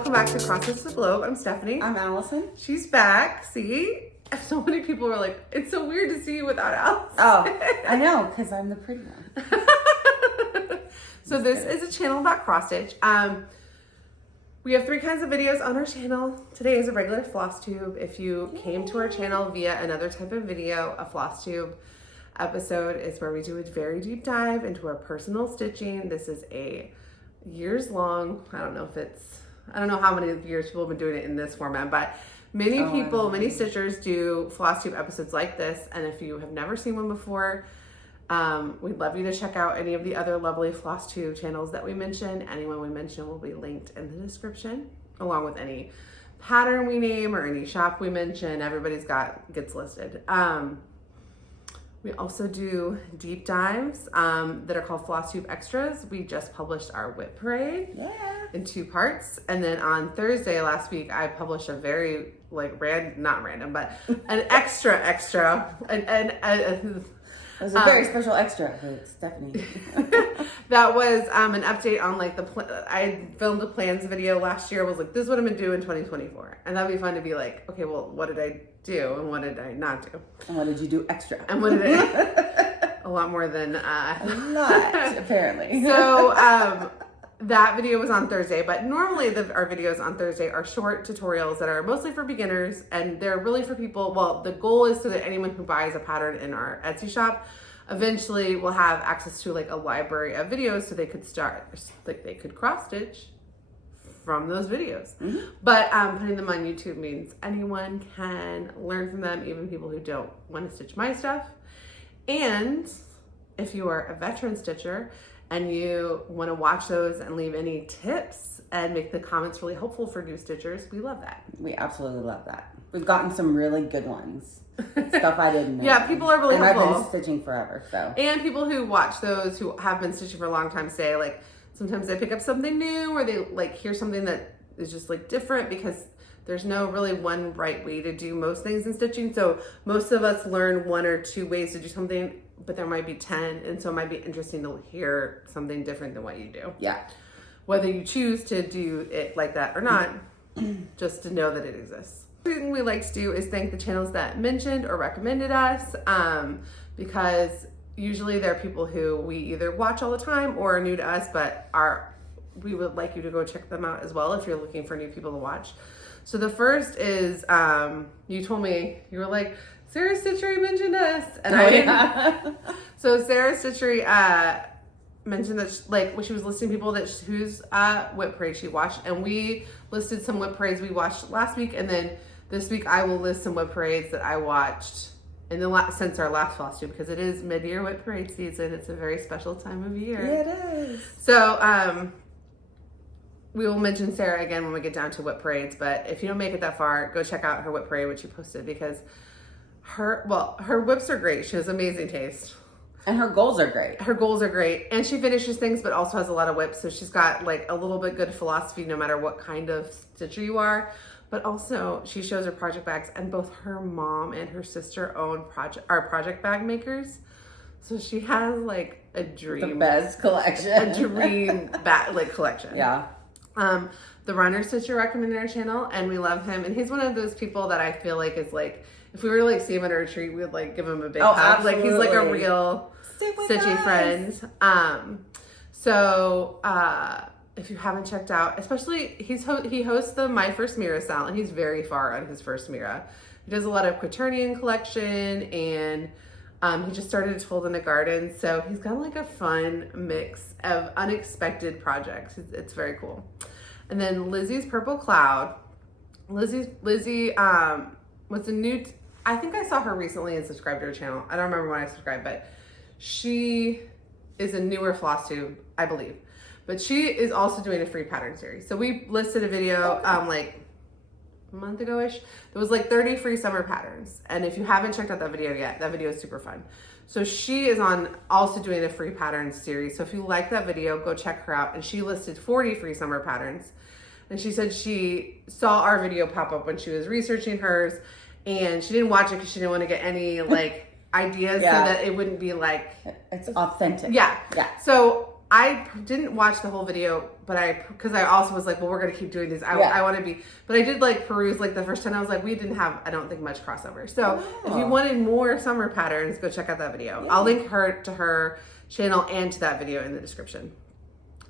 welcome back to Cross Stitch the Globe. I'm Stephanie. I'm Allison. She's back. See? So many people were like, it's so weird to see you without Alice. Oh, I know, because I'm the pretty one. So this is a channel about cross stitch. We have 3 kinds of videos on our channel. Today is a regular floss tube. If you came to our channel via another type of video, a floss tube episode is where we do a very deep dive into our personal stitching. This is a years long, I don't know how many years people have been doing it in this format, but many stitchers do floss tube episodes like this. And if you have never seen one before, we'd love you to check out any of the other lovely floss tube channels that we mention. Anyone we mention will be linked in the description, along with any pattern we name or any shop we mention. Everybody's gets listed. We also do deep dives that are called Floss Tube Extras. We just published our Whip Parade in 2 parts. And then on Thursday last week, I published a very, not random, but an extra. It was a very special extra with Stephanie. That was an update on I filmed a plans video last year. I was like, this is what I'm gonna do in 2024. And that'd be fun to be like, okay, well, what did I do and what did I not do? And what did you do extra? And what did I, a lot more than, a lot, apparently. So, that video was on Thursday, but normally our videos on Thursday are short tutorials that are mostly for beginners, and they're really for people. Well, the goal is so that anyone who buys a pattern in our Etsy shop eventually will have access to a library of videos, so they could they could cross stitch from those videos. Mm-hmm. But putting them on YouTube means anyone can learn from them, even people who don't want to stitch my stuff. And if you are a veteran stitcher and you want to watch those and leave any tips and make the comments really helpful for new stitchers, we love that. We absolutely love that. We've gotten some really good ones. Stuff I didn't know. Yeah, people are really helpful. I've been stitching forever, so. And people who watch those who have been stitching for a long time say, sometimes they pick up something new, or they hear something that is just different, because there's no really one right way to do most things in stitching. So most of us learn 1 or 2 ways to do something, but there might be 10. And so it might be interesting to hear something different than what you do. Yeah. Whether you choose to do it like that or not, just to know that it exists. The thing we like to do is thank the channels that mentioned or recommended us, because usually they're people who we either watch all the time or are new to us, but we would like you to go check them out as well if you're looking for new people to watch. So the first is, you told me, you were like, Sarah Stitchery mentioned us. And I didn't. So Sarah Stitchery mentioned that when she was listing people whose Whip Parade she watched, and we listed some Whip Parades we watched last week, and then this week I will list some Whip Parades that I watched since our last floss tube, because it is mid-year Whip Parade season. It's a very special time of year. Yeah, it is. So we will mention Sarah again when we get down to Whip Parades, but if you don't make it that far, go check out her Whip Parade, which she posted, because her whips are great. She has amazing taste. And her goals are great. Her goals are great. And she finishes things, but also has a lot of whips. So she's got a little bit good philosophy no matter what kind of stitcher you are. But also she shows her project bags, and both her mom and her sister own project bag makers. So she has a dream. The best collection. A dream bag collection. Yeah. The Runner Stitcher recommended our channel, and we love him. And he's one of those people that I feel is if we were to see him at a retreat, we would give him a big hug. Absolutely. He's a real stitchy friend. If you haven't checked out, especially he hosts the My First Mira Sal, and he's very far on his first Mira. He does a lot of Quaternion collection, and he just started a Told in the Garden. So he's got a fun mix of unexpected projects. It's very cool. And then Lizzy's Purple Cloud. Lizzy was a new, I think I saw her recently and subscribed to her channel. I don't remember when I subscribed, but she is a newer floss tube, I believe. But she is also doing a free pattern series. So we listed a video a month ago-ish. There was 30 free summer patterns. And if you haven't checked out that video yet, that video is super fun. So she is also doing a free pattern series. So if you like that video, go check her out. And she listed 40 free summer patterns. And she said she saw our video pop up when she was researching hers, and she didn't watch it because she didn't want to get any ideas so that it wouldn't be it's authentic. Yeah. Yeah. So I didn't watch the whole video, but because I also was like, well, we're going to keep doing these. I want to be, but I did like peruse like the first time. I was like, we didn't have, I don't think much crossover. So if you wanted more summer patterns, go check out that video. I'll link her to her channel and to that video in the description.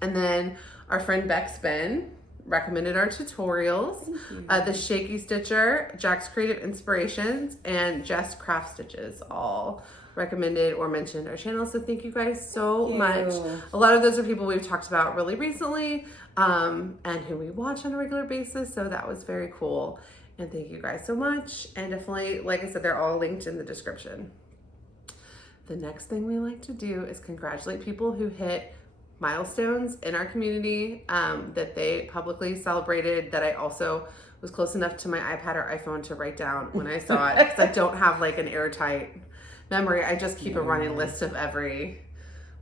And then our friend Becken recommended our tutorials. The Shaky Stitcher, Jack's Creative Inspirations, and Jess Craft Stitches all recommended or mentioned our channel. So thank you guys so much. A lot of those are people we've talked about really recently and who we watch on a regular basis. So that was very cool. And thank you guys so much. And definitely, like I said, they're all linked in the description. The next thing we like to do is congratulate people who hit milestones in our community that they publicly celebrated, that I also was close enough to my iPad or iPhone to write down when I saw it, because I don't have like an airtight memory. I just keep a running list of every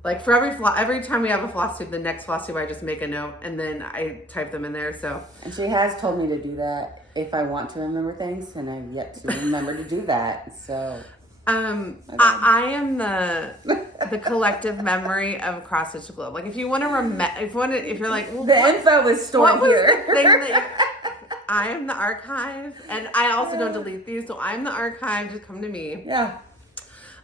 time we have a floss tube, the next floss tube, I just make a note and then I type them in there. So, and she has told me to do that if I want to remember things, and I've yet to remember to do that. So I am the collective memory of Cross Stitch Globe. Like if you want to remember, if you're like, well, the info is stored here. I am the archive, and I also don't delete these, so I'm the archive. Just come to me. Yeah.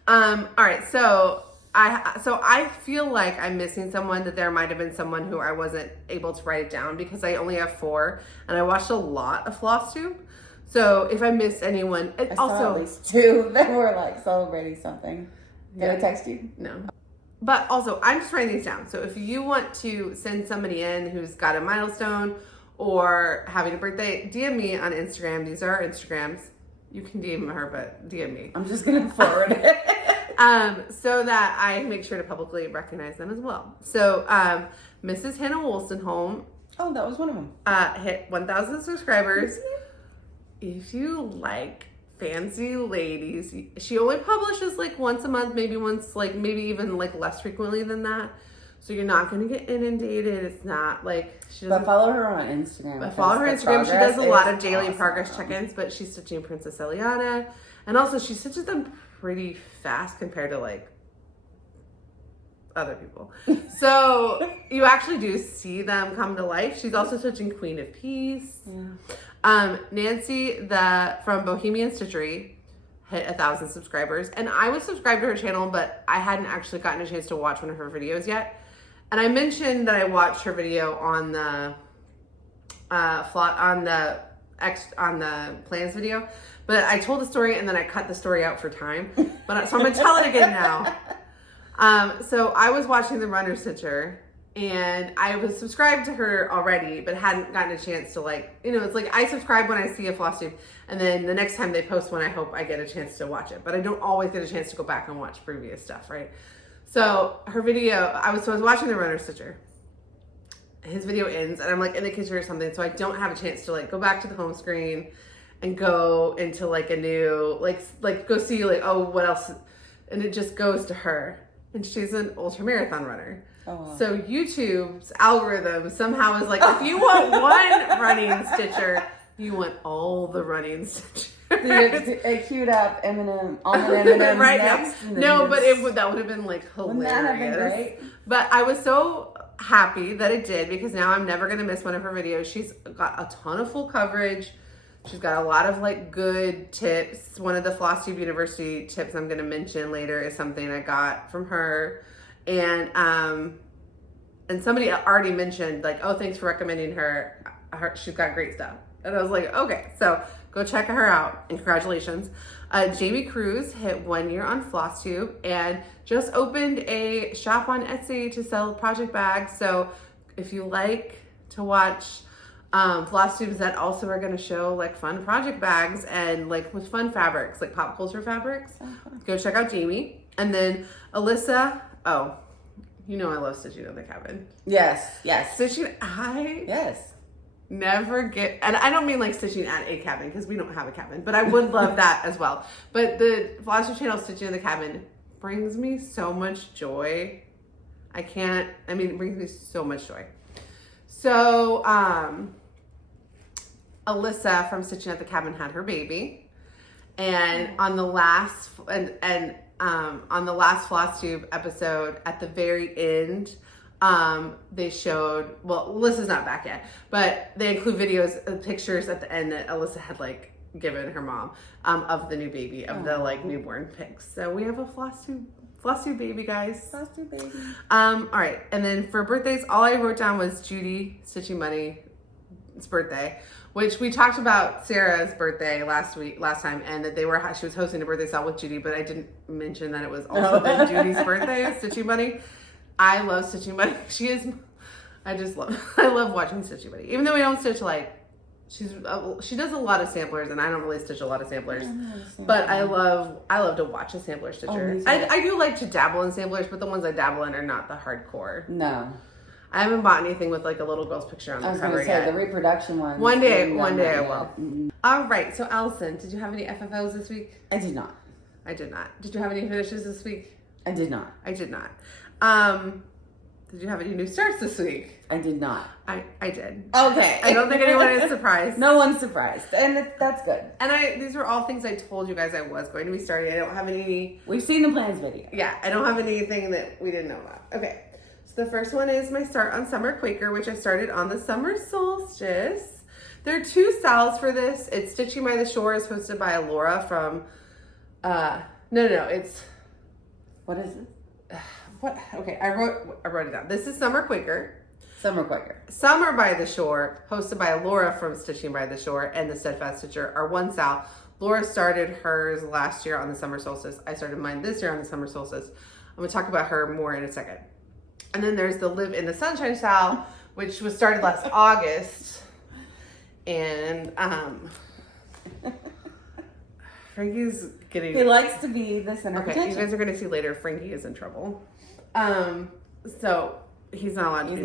All right. So I feel like I'm missing someone, that there might have been someone who I wasn't able to write it down because I only have 4, and I watched a lot of Flosstube. So if I missed anyone, I saw at least 2 that were like celebrating something. Did I text you? No. But also, I'm just writing these down. So if you want to send somebody in who's got a milestone or having a birthday, DM me on Instagram. These are our Instagrams. You can DM her, but DM me. I'm just going to forward it. So that I make sure to publicly recognize them as well. So Mrs. Hannah Wolstenholm. Oh, that was one of them. Hit 1,000 subscribers. If you like fancy ladies, she only publishes like once a month, maybe even like less frequently than that. So you're not going to get inundated. It's not like she doesn't. But follow her on Instagram. But follow her Instagram. She does a lot of daily progress check-ins, but she's stitching Princess Eliana. And also she stitches them pretty fast compared to like other people. So you actually do see them come to life. She's also stitching Queen of Peace. Yeah. Nancy from Bohemian Stitchery hit 1,000 subscribers, and I was subscribed to her channel, but I hadn't actually gotten a chance to watch one of her videos yet. And I mentioned that I watched her video on the plans video, but I told the story and then I cut the story out for time. But so I'm gonna tell it again now. So I was watching the Runner Stitcher, and I was subscribed to her already, but hadn't gotten a chance to it's like I subscribe when I see a floss tube, and then the next time they post one, I hope I get a chance to watch it. But I don't always get a chance to go back and watch previous stuff, right? So her video, I was watching the Runner Stitcher. His video ends, and I'm like in the kitchen or something, so I don't have a chance to like go back to the home screen and go into like a new go see oh, what else, and it just goes to her. And she's an ultra marathon runner. Oh, wow. So YouTube's algorithm somehow is like, if you want one running stitcher, you want all the running stitchers. It queued up Eminem right next. No, but that would have been like hilarious. Wouldn't that have been great? But I was so happy that it did, because now I'm never gonna miss one of her videos. She's got a ton of full coverage. She's got a lot of like good tips. One of the Flosstube University tips I'm going to mention later is something I got from her. And somebody already mentioned like, oh, thanks for recommending her. She's got great stuff. And I was like, okay, so go check her out, and congratulations. Jamie Cruz hit 1 year on Flosstube and just opened a shop on Etsy to sell project bags. So if you like to watch floss tubes that also are going to show like fun project bags and like with fun fabrics, like pop culture fabrics, go check out Jamie. And then Alyssa, oh, you know I love stitching in the cabin. Yes. Stitching, never get, and I don't mean like stitching at a cabin because we don't have a cabin, but I would love that as well. But the Flosstube channel Stitching in the Cabin brings me so much joy. It brings me so much joy. So, Alyssa from Stitching at the Cabin had her baby, and on the last Flosstube episode, at the very end, they showed, well, Alyssa's not back yet, but they include videos, pictures at the end that Alyssa had like given her mom of the new baby, of the like newborn pics. So we have a Flosstube baby, guys. Flosstube baby. All right, and then for birthdays, all I wrote down was Judy Stitchy Money's birthday, which we talked about Sarah's birthday last time, and that she was hosting a birthday sale with Judy, but I didn't mention that it was also then Judy's birthday, Stitchy Money. I love Stitchy Money. I love watching Stitchy Money. Even though we don't stitch like, she does a lot of samplers, and I don't really stitch a lot of samplers. But I love to watch a sampler stitcher. I do like to dabble in samplers, but the ones I dabble in are not the hardcore. No. I haven't bought anything with like a little girl's picture on the cover yet. I was going to say, the reproduction one. One day I will. Mm-hmm. All right, so Allison, did you have any FFOs this week? I did not. I did not. Did you have any finishes this week? I did not. I did not. Did you have any new starts this week? I did not. I did. Okay. I don't think anyone is surprised. No one's surprised. And that's good. And these were all things I told you guys I was going to be starting. I don't have any... We've seen the plans video. Yeah, I don't have anything that we didn't know about. Okay. So the first one is my start on Summer Quaker, which I started on the summer solstice. There are 2 styles for this. It's Stitching by the Shore, is hosted by Elora from... it's... What is it? What? Okay, I wrote it down. This is Summer Quaker. Summer Quaker. Summer by the Shore, hosted by Laura from Stitching by the Shore and the Steadfast Stitcher, are one style. Laura started hers last year on the summer solstice. I started mine this year on the summer solstice. I'm going to talk about her more in a second. And then there's the Live in the Sunshine style, which was started last August. And Frankie's getting... He likes to be the center of attention. You guys are going to see later, Frankie is in trouble. So he's not allowed to be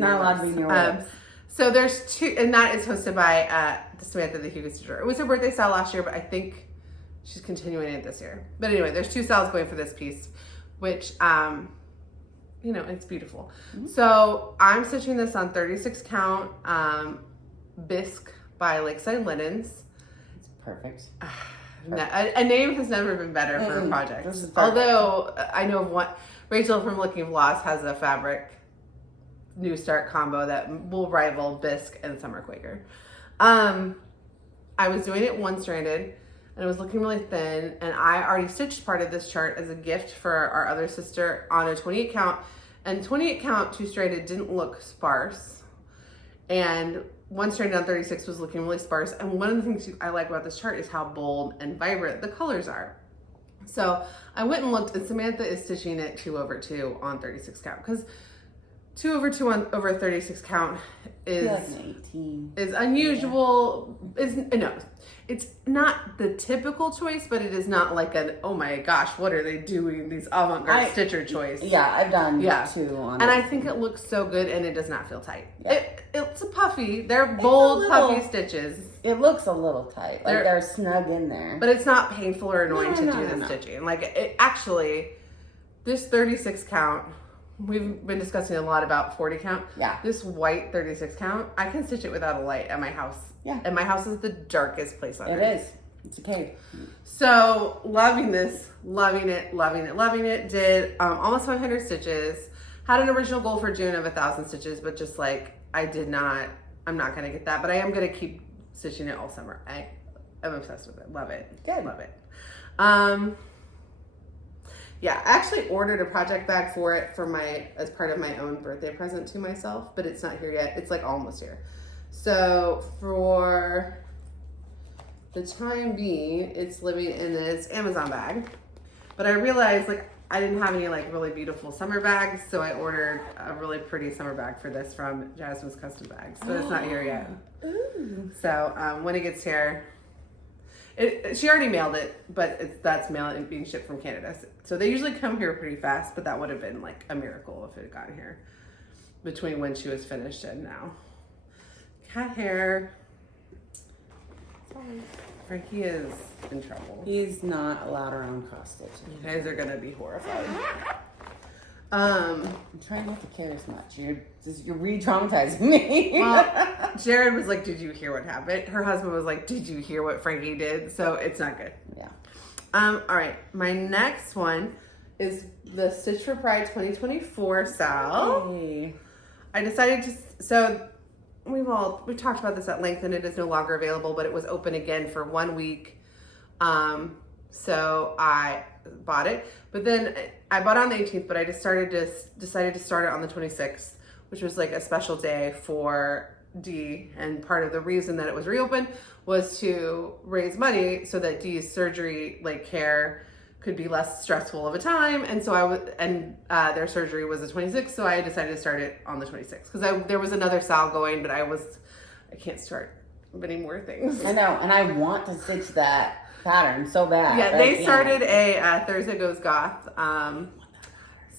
near us. So there's 2, and that is hosted by Samantha the Hugo Stitcher. It was her birthday style last year, but I think she's continuing it this year. But anyway, there's 2 styles going for this piece, which, it's beautiful. Mm-hmm. So I'm stitching this on 36 count bisque by Lakeside Linens. It's perfect. A name has never been better for a project. Although I know of one, Rachel from Looking Floss has a fabric new start combo that will rival bisque and Summer Quaker. I was doing it one-stranded, and it was looking really thin, and I already stitched part of this chart as a gift for our other sister on a 28 count, and 28 count two-stranded didn't look sparse, and one-stranded on 36 was looking really sparse. And one of the things I like about this chart is how bold and vibrant the colors are. So I went and looked, and Samantha is stitching it 2/2 on 36 count, because 2/2 on over 36 count is unusual. It's not the typical choice, but it is not like an, oh my gosh, what are they doing? These avant-garde stitcher choice. Yeah, I've done 2 on and I think it looks so good, and it does not feel tight. Yeah. It's a puffy. They're bold, puffy stitches. It looks a little tight. Like they're snug in there. But it's not painful or annoying to do the stitching. Like, it actually, this 36 count, we've been discussing a lot about 40 count. Yeah. This white 36 count, I can stitch it without a light at my house. Yeah. And my house is the darkest place on earth. It is. It's a cave. So, loving this. Loving it. Did almost 500 stitches. Had an original goal for June of 1,000 stitches, but just like, I'm not going to get that. But I am going to keep stitching it all summer. I'm obsessed with it. Love it. Good. Love it. Yeah, I actually ordered a project bag for it as part of my own birthday present to myself, but it's not here yet. It's like almost here. So for the time being, it's living in this Amazon bag. But I realized like I didn't have any like really beautiful summer bags, so I ordered a really pretty summer bag for this from Jasmine's Custom Bags. So it's not here yet. Ooh. So when it gets here, she already mailed it, but that's mailed and being shipped from Canada. So they usually come here pretty fast, but that would have been like a miracle if it had gotten here between when she was finished and now. Cat hair. Sorry. Frankie is in trouble. He's not allowed around cross stitching. You guys are gonna be horrified. I'm trying not to care as much. You're re-traumatizing me. Well, Jared was like, "Did you hear what happened?" Her husband was like, "Did you hear what Frankie did?" So it's not good. Yeah. All right. My next one is the Stitch for Pride 2024 Sal. Hey. I decided to, so we've talked about this at length, and it is no longer available, but it was open again for 1 week. So I bought it, but then I bought it on the 18th, but I decided to start it on the 26th, which was like a special day for Dee. And part of the reason that it was reopened was to raise money so that Dee's surgery care could be less stressful of a time. And so their surgery was the 26th. So I decided to start it on the 26th because there was another SAL going, but I can't start many more things. I know. And I want to stitch that pattern so bad. Yeah, they started a Teresa Goes Goth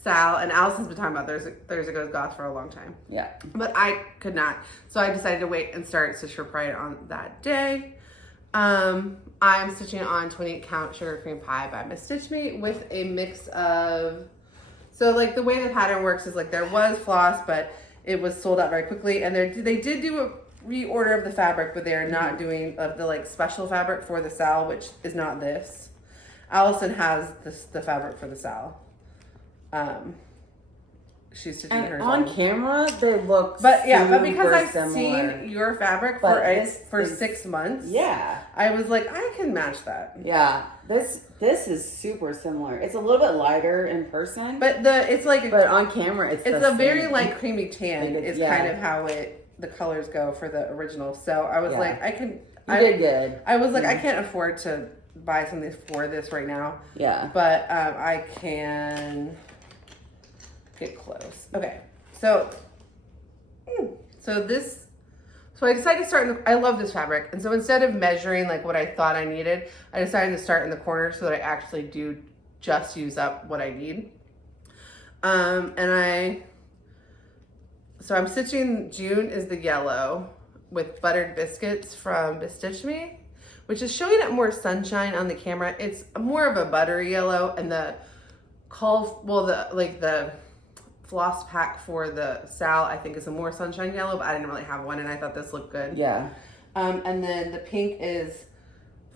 SAL, and Allison's been talking about Teresa Goes Goth for a long time. Yeah. But I could not. So I decided to wait and start Stitch for Pride on that day. I'm stitching on 28 count sugar cream pie by Miss Stitch Me with a mix of, so the way the pattern works is there was floss, but it was sold out very quickly, and they did do a reorder of the fabric, but they are not doing the special fabric for the SAL, which is not this. Allison has the fabric for the SAL. She's stitching hers on camera. They look, but because I've similar. seen your fabric for 6 months, yeah, I was like, I can match that. Yeah, this is super similar. It's a little bit lighter in person, but on camera it's a very light creamy tan. Is kind of how the colors go for the original. So I was like, I can. You did good. I was like, I can't afford to buy something for this right now. Yeah, but I can get close. Okay, so I decided to start I love this fabric, and so instead of measuring what I thought I needed, I decided to start in the corner so that I actually do just use up what I need. So I'm stitching June is the yellow with buttered biscuits from Miss Stitch Me, which is showing up more sunshine on the camera. It's more of a buttery yellow, and the floss pack for the SAL I think is a more sunshine yellow, but I didn't really have one, and I thought this looked good. Yeah. And then the pink is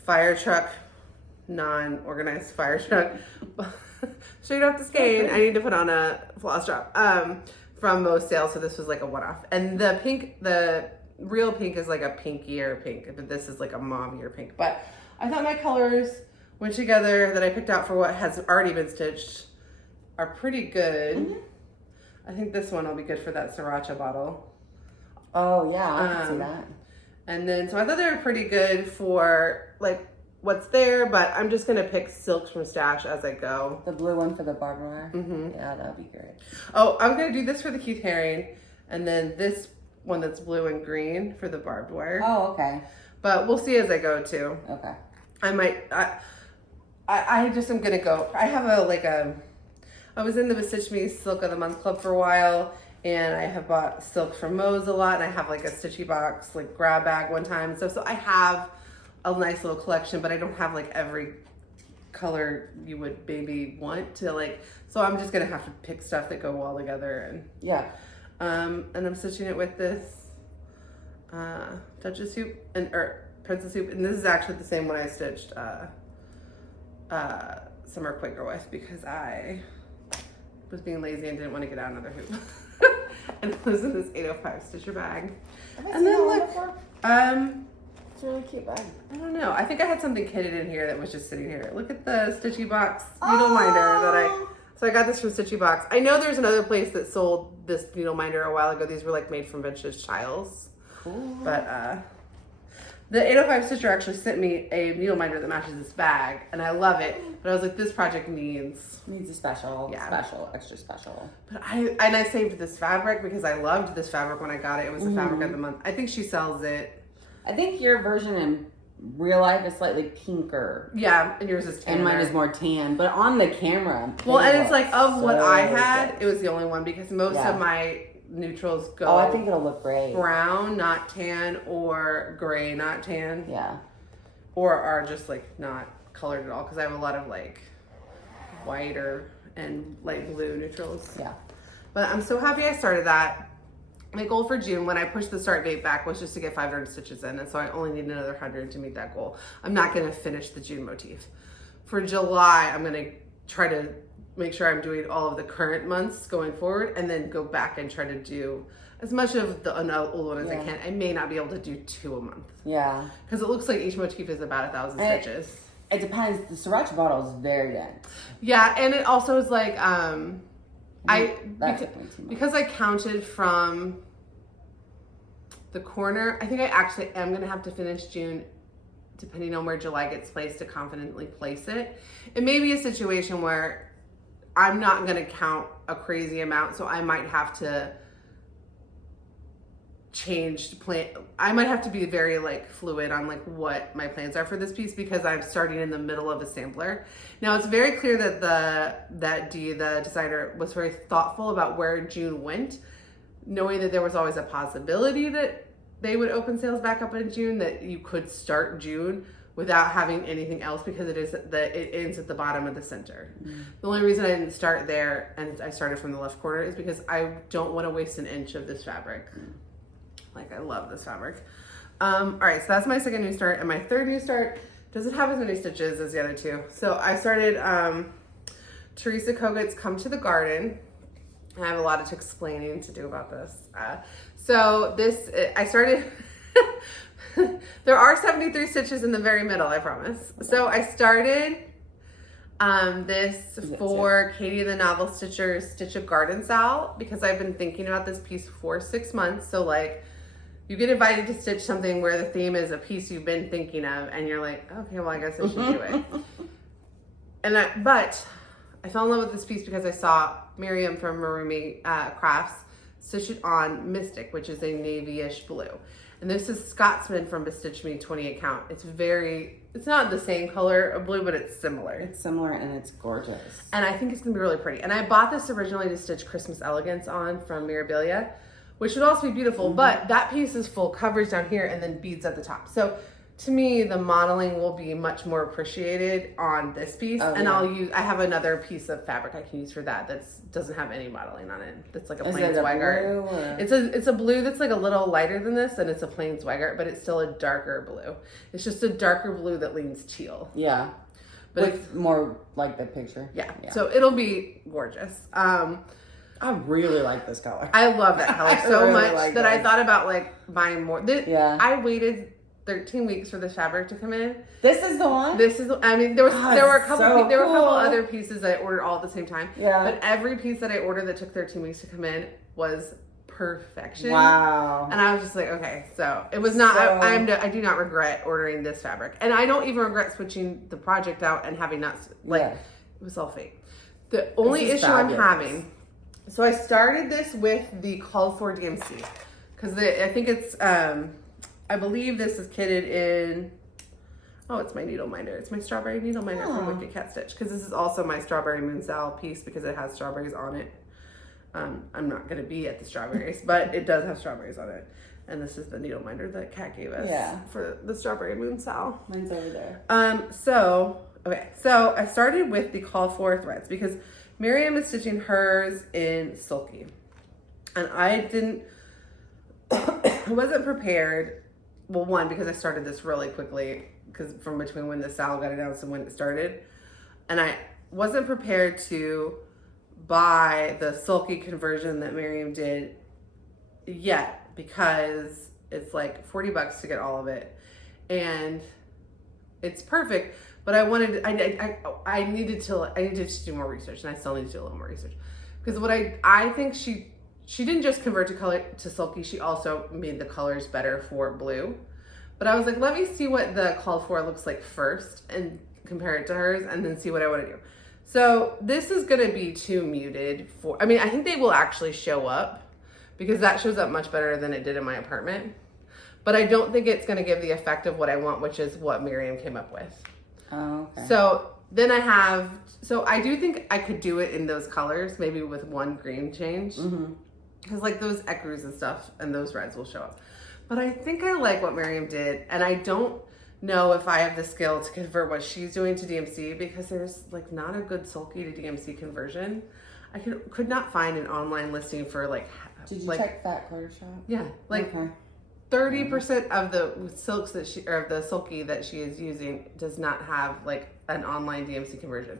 fire truck, non-organized fire truck. Straight off the skein. I need to put on a floss drop from most sales, so this was a one-off. And the pink, the real pink is a pinkier pink, but this is a mauvier pink. But I thought my colors went together that I picked out for what has already been stitched are pretty good. Mm-hmm. I think this one will be good for that sriracha bottle. Oh yeah, I can see that. And then, so I thought they were pretty good for what's there, but I'm just gonna pick silks from stash as I go. The blue one for the barbed wire? Mm-hmm. Yeah, that would be great. Oh, I'm gonna do this for the Keith Haring, and then this one that's blue and green for the barbed wire. Oh, okay. But we'll see as I go too. Okay. I just am gonna go. I have I was in the Stitch Me Silk of the Month Club for a while, and I have bought silk from Moe's a lot, and I have a Stitchy Box grab bag one time. So I have a nice little collection, but I don't have every color you would maybe want to so I'm just gonna have to pick stuff that go well together. And yeah. And I'm stitching it with this Duchess hoop or Princess hoop, and this is actually the same one I stitched Summer Quaker with, because I was being lazy and didn't want to get out another hoop. And it was in this 805 stitcher bag. And then look, it's a really cute bag. I don't know. I think I had something kitted in here that was just sitting here. Look at the Stitchy Box needle minder so I got this from Stitchy Box. I know there's another place that sold this needle minder a while ago. These were made from vintage tiles. Cool. But the 805 stitcher actually sent me a needle minder that matches this bag, and I love it. But I was like, this project needs a special, extra special. But I saved this fabric because I loved this fabric when I got it. It was the fabric of the month. I think she sells it. I think your version in real life is slightly pinker. Yeah, and yours is tan. And mine is more tan. But on the camera, well, and it's of what I had, it was the only one, because most of my neutrals go. Oh, I think it'll look great. Brown, not tan, or gray, not tan. Yeah. Or are just not colored at all, because I have a lot of white and light blue neutrals. Yeah. But I'm so happy I started that. My goal for June, when I pushed the start date back, was just to get 500 stitches in, and so I only need another 100 to meet that goal. I'm not going to finish the June motif. For July, I'm going to try to make sure I'm doing all of the current months going forward, and then go back and try to do as much of the old one as I can. I may not be able to do 2 a month. Yeah. Because it looks like each motif is about 1,000 stitches. It depends. The sriracha bottle is very dense. Yeah, and it also is like, because I counted from the corner, I think I actually am going to have to finish June, depending on where July gets placed, to confidently place it. It may be a situation where I'm not going to count a crazy amount, so I might have to change plan. I might have to be very like fluid on like what my plans are for this piece, because I'm starting in the middle of a sampler. Now it's very clear that the designer was very thoughtful about where June went, knowing that there was always a possibility that they would open sales back up in June, that you could start June without having anything else, because it ends at the bottom of the center. The only reason I didn't start there and I started from the left corner is because I don't want to waste an inch of this fabric. Like, I love this fabric. All right, so that's my second new start. And my third new start doesn't have as many stitches as the other two. So I started Teresa Kogut's Come to the Garden. I have a lot of explaining to do about this. So this, I started, there are 73 stitches in the very middle, I promise. So I started this for Katie the Novel Stitcher's Stitch of Garden Sal, because I've been thinking about this piece for 6 months. So like, you get invited to stitch something where the theme is a piece you've been thinking of, and you're like, okay, well, I guess I should do it. But I fell in love with this piece because I saw Miriam from Marumi Crafts stitch it on Mystic, which is a navy-ish blue. And this is Scotsman from Bestitch Me 28 Count. It's not the same color of blue, but it's similar. It's similar and it's gorgeous. And I think it's gonna be really pretty. And I bought this originally to stitch Christmas Elegance on from Mirabilia, which would also be beautiful, but that piece is full coverage down here and then beads at the top. So to me, the modeling will be much more appreciated on this piece. And I have another piece of fabric I can use for that doesn't have any modeling on it. That's like a plain Zweigart. It's a blue that's like a little lighter than this, and it's a plain Zweigart, but it's still a darker blue. It's just a darker blue that leans teal. Yeah. But it's more like the picture. Yeah. So it'll be gorgeous. I really like this color. I love that color so much that I thought about like buying more. I waited 13 weeks for this fabric to come in. This is the one? I mean, there were a couple other pieces that I ordered all at the same time. Yeah. But every piece that I ordered that took 13 weeks to come in was perfection. Wow. And I was just like, okay, so it was not, I do not regret ordering this fabric. And I don't even regret switching the project out and having not, it was all fake. The only issue I'm having, so I started this with the called for DMC, because I think it's, I believe this is kitted in, it's my needle minder. It's my strawberry needle minder from Wicked Cat Stitch, because this is also my strawberry moon sal piece because it has strawberries on it. I'm not going to be at the strawberries, but it does have strawberries on it. And this is the needle minder that Kat gave us for the strawberry moon sal. Mine's over there. So I started with the call for threads because Miriam is stitching hers in Sulky. And I wasn't prepared. Well, one, because I started this really quickly, because from between when the sal got announced and when it started. And I wasn't prepared to buy the Sulky conversion that Miriam did yet, because it's like $40 to get all of it. And it's perfect, but I needed to do more research, and I still need to do a little more research. Because what I think she didn't just convert to Sulky, she also made the colors better for blue. But I was like, let me see what the called for looks like first and compare it to hers, and then see what I want to do. So this is going to be too muted for, I think they will actually show up, because that shows up much better than it did in my apartment. But I don't think it's going to give the effect of what I want, which is what Miriam came up with. Oh, okay. So then I do think I could do it in those colors, maybe with one green change. Because like those ecru's and stuff and those reds will show up. But I think I like what Miriam did, and I don't know if I have the skill to convert what she's doing to DMC, because there's like not a good Sulky to DMC conversion. I could not find an online listing for like. Did you check Fat Quarter Shop? Yeah, like 30% of the silks the Sulky that she is using does not have like an online DMC conversion.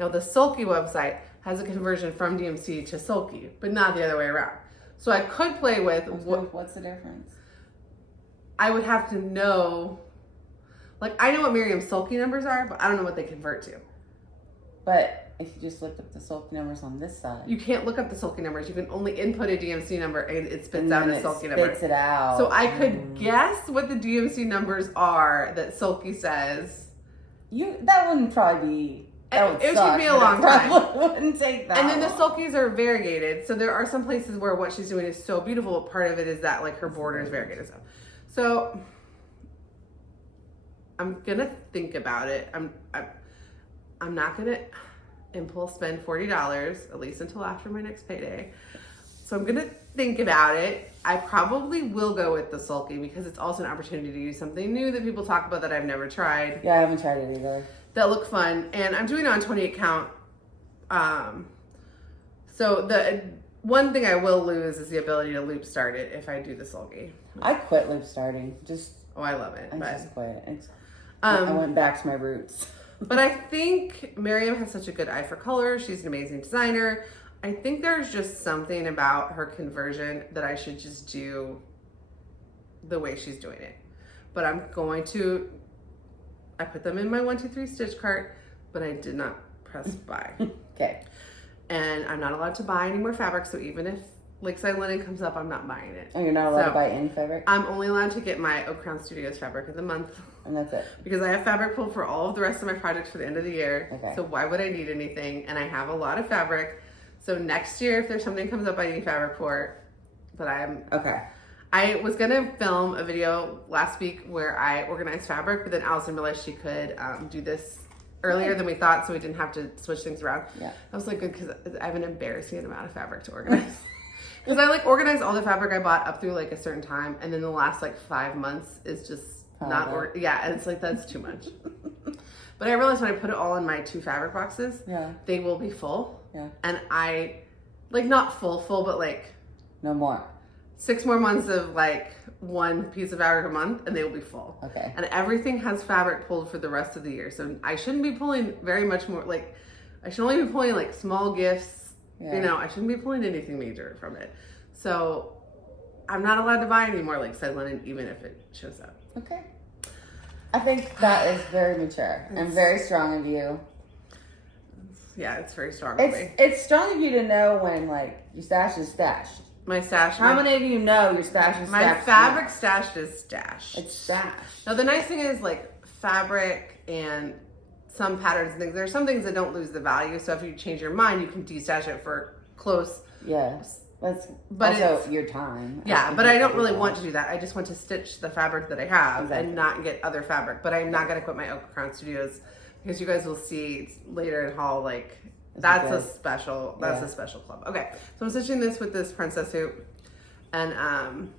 Now the Sulky website has a conversion from DMC to sulky, but not the other way around. So I could play with what's the difference? I would have to know, like I know what Miriam's sulky numbers are, but I don't know what they convert to. But if you just looked up the sulky numbers on this side. You can't look up the sulky numbers. You can only input a DMC number and it spits out a sulky number. Spits it out. So I could guess what the DMC numbers are that sulky says. That wouldn't probably be. That would it suck, took me a long time. Wouldn't take that. And then the long. sulkies are variegated. So there are some places where what she's doing is so beautiful. But part of it is that like her border is variegated stuff. So I'm gonna think about it. I'm not gonna impulse spend $40 at least until after my next payday. So I'm gonna think about it. I probably will go with the sulky because it's also an opportunity to use something new that people talk about that I've never tried. Yeah, I haven't tried it either. That look fun, and I'm doing it on 28 count. So the one thing I will lose is the ability to loop start it if I do the sulky. I quit loop starting. I love it. I But just quit. I went back to my roots. But I think Miriam has such a good eye for color. She's an amazing designer. I think there's just something about her conversion that I should just do the way she's doing it. But I put them in my 1, 2, 3 stitch cart, but I did not press buy. Okay. And I'm not allowed to buy any more fabric, so even if Lakeside Linen comes up, I'm not buying it. And you're not allowed to buy any fabric? I'm only allowed to get my Oak Crown Studios fabric of the month. And that's it? Because I have fabric pulled for all of the rest of my projects for the end of the year. Okay. So why would I need anything? And I have a lot of fabric. So next year, if there's something comes up I need fabric for, but Okay. I was gonna film a video last week where I organized fabric, but then Allison realized she could do this earlier than we thought, so we didn't have to switch things around. Yeah. I was like, good, because I have an embarrassing amount of fabric to organize. Because I like organized all the fabric I bought up through like a certain time, and then the last like 5 months is just and it's like that's too much. But I realized when I put it all in my 2 fabric boxes, they will be full. Yeah. And I like not full, but like no more. 6 more months of like 1 piece of fabric a month and they will be full. Okay. And everything has fabric pulled for the rest of the year. So I shouldn't be pulling very much more, like I should only be pulling like small gifts. Yeah. You know, I shouldn't be pulling anything major from it. So I'm not allowed to buy any more like side linen even if it shows up. Okay. I think that is very mature and very strong of you. Yeah, it's very strong of me. It's strong of you to know when like your stash is stashed. My stash. How many of you know your stash is stashed? My fabric stash is stashed. It's stashed. Now the nice thing is like fabric and some patterns and things. There are some things that don't lose the value. So if you change your mind, you can destash it for close. Yes. That's but also your time. Yeah, but I don't really want to do that. I just want to stitch the fabric that I have and not get other fabric. But I'm not going to quit my Oak Crown Studios because you guys will see later in haul, like, that's a special club. Okay, so I'm stitching this with this princess hoop. And,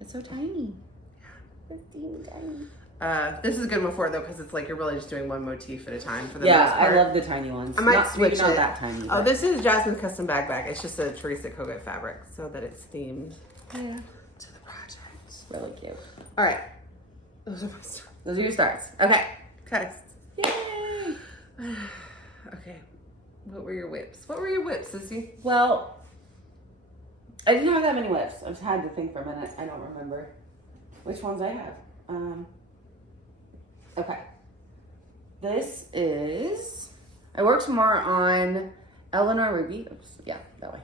it's so tiny. Yeah. It's teeny tiny. This is a good one for it though, because it's like you're really just doing one motif at a time for the most part. I love the tiny ones. I might switch not it. That tiny. Oh, this is Jasmine's custom bag. It's just a Teresa Kogut fabric, so that it's themed to the project. Really cute. All right, those are my starts. Those are your starts. Okay, cuts. Yay! Okay, what were your whips? What were your whips, Lizzy? Well, I didn't have that many whips. I just had to think for a minute. I don't remember which ones I have. Okay. This is, I worked more on Elanor Rugby. Oops, yeah, that way.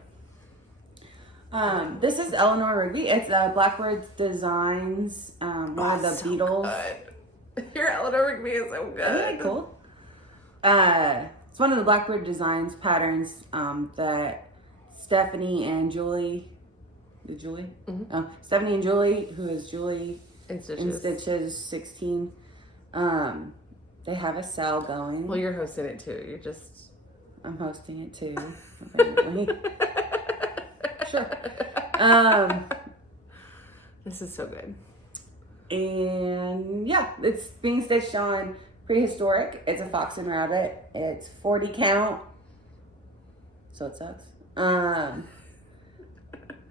This is Elanor Rugby. It's Blackbird Designs, one of the Beatles. Good. Your Elanor Rugby is so good. Okay, cool. It's one of the Blackbird Designs patterns that Stephanie and Julie, Stephanie and Julie, who is Julie in Stitches 16, they have a sale going. Well, you're hosting it too. I'm hosting it too. Sure. This is so good. And yeah, it's being stitched on Prehistoric. It's a fox and rabbit. It's 40 count. So it sucks.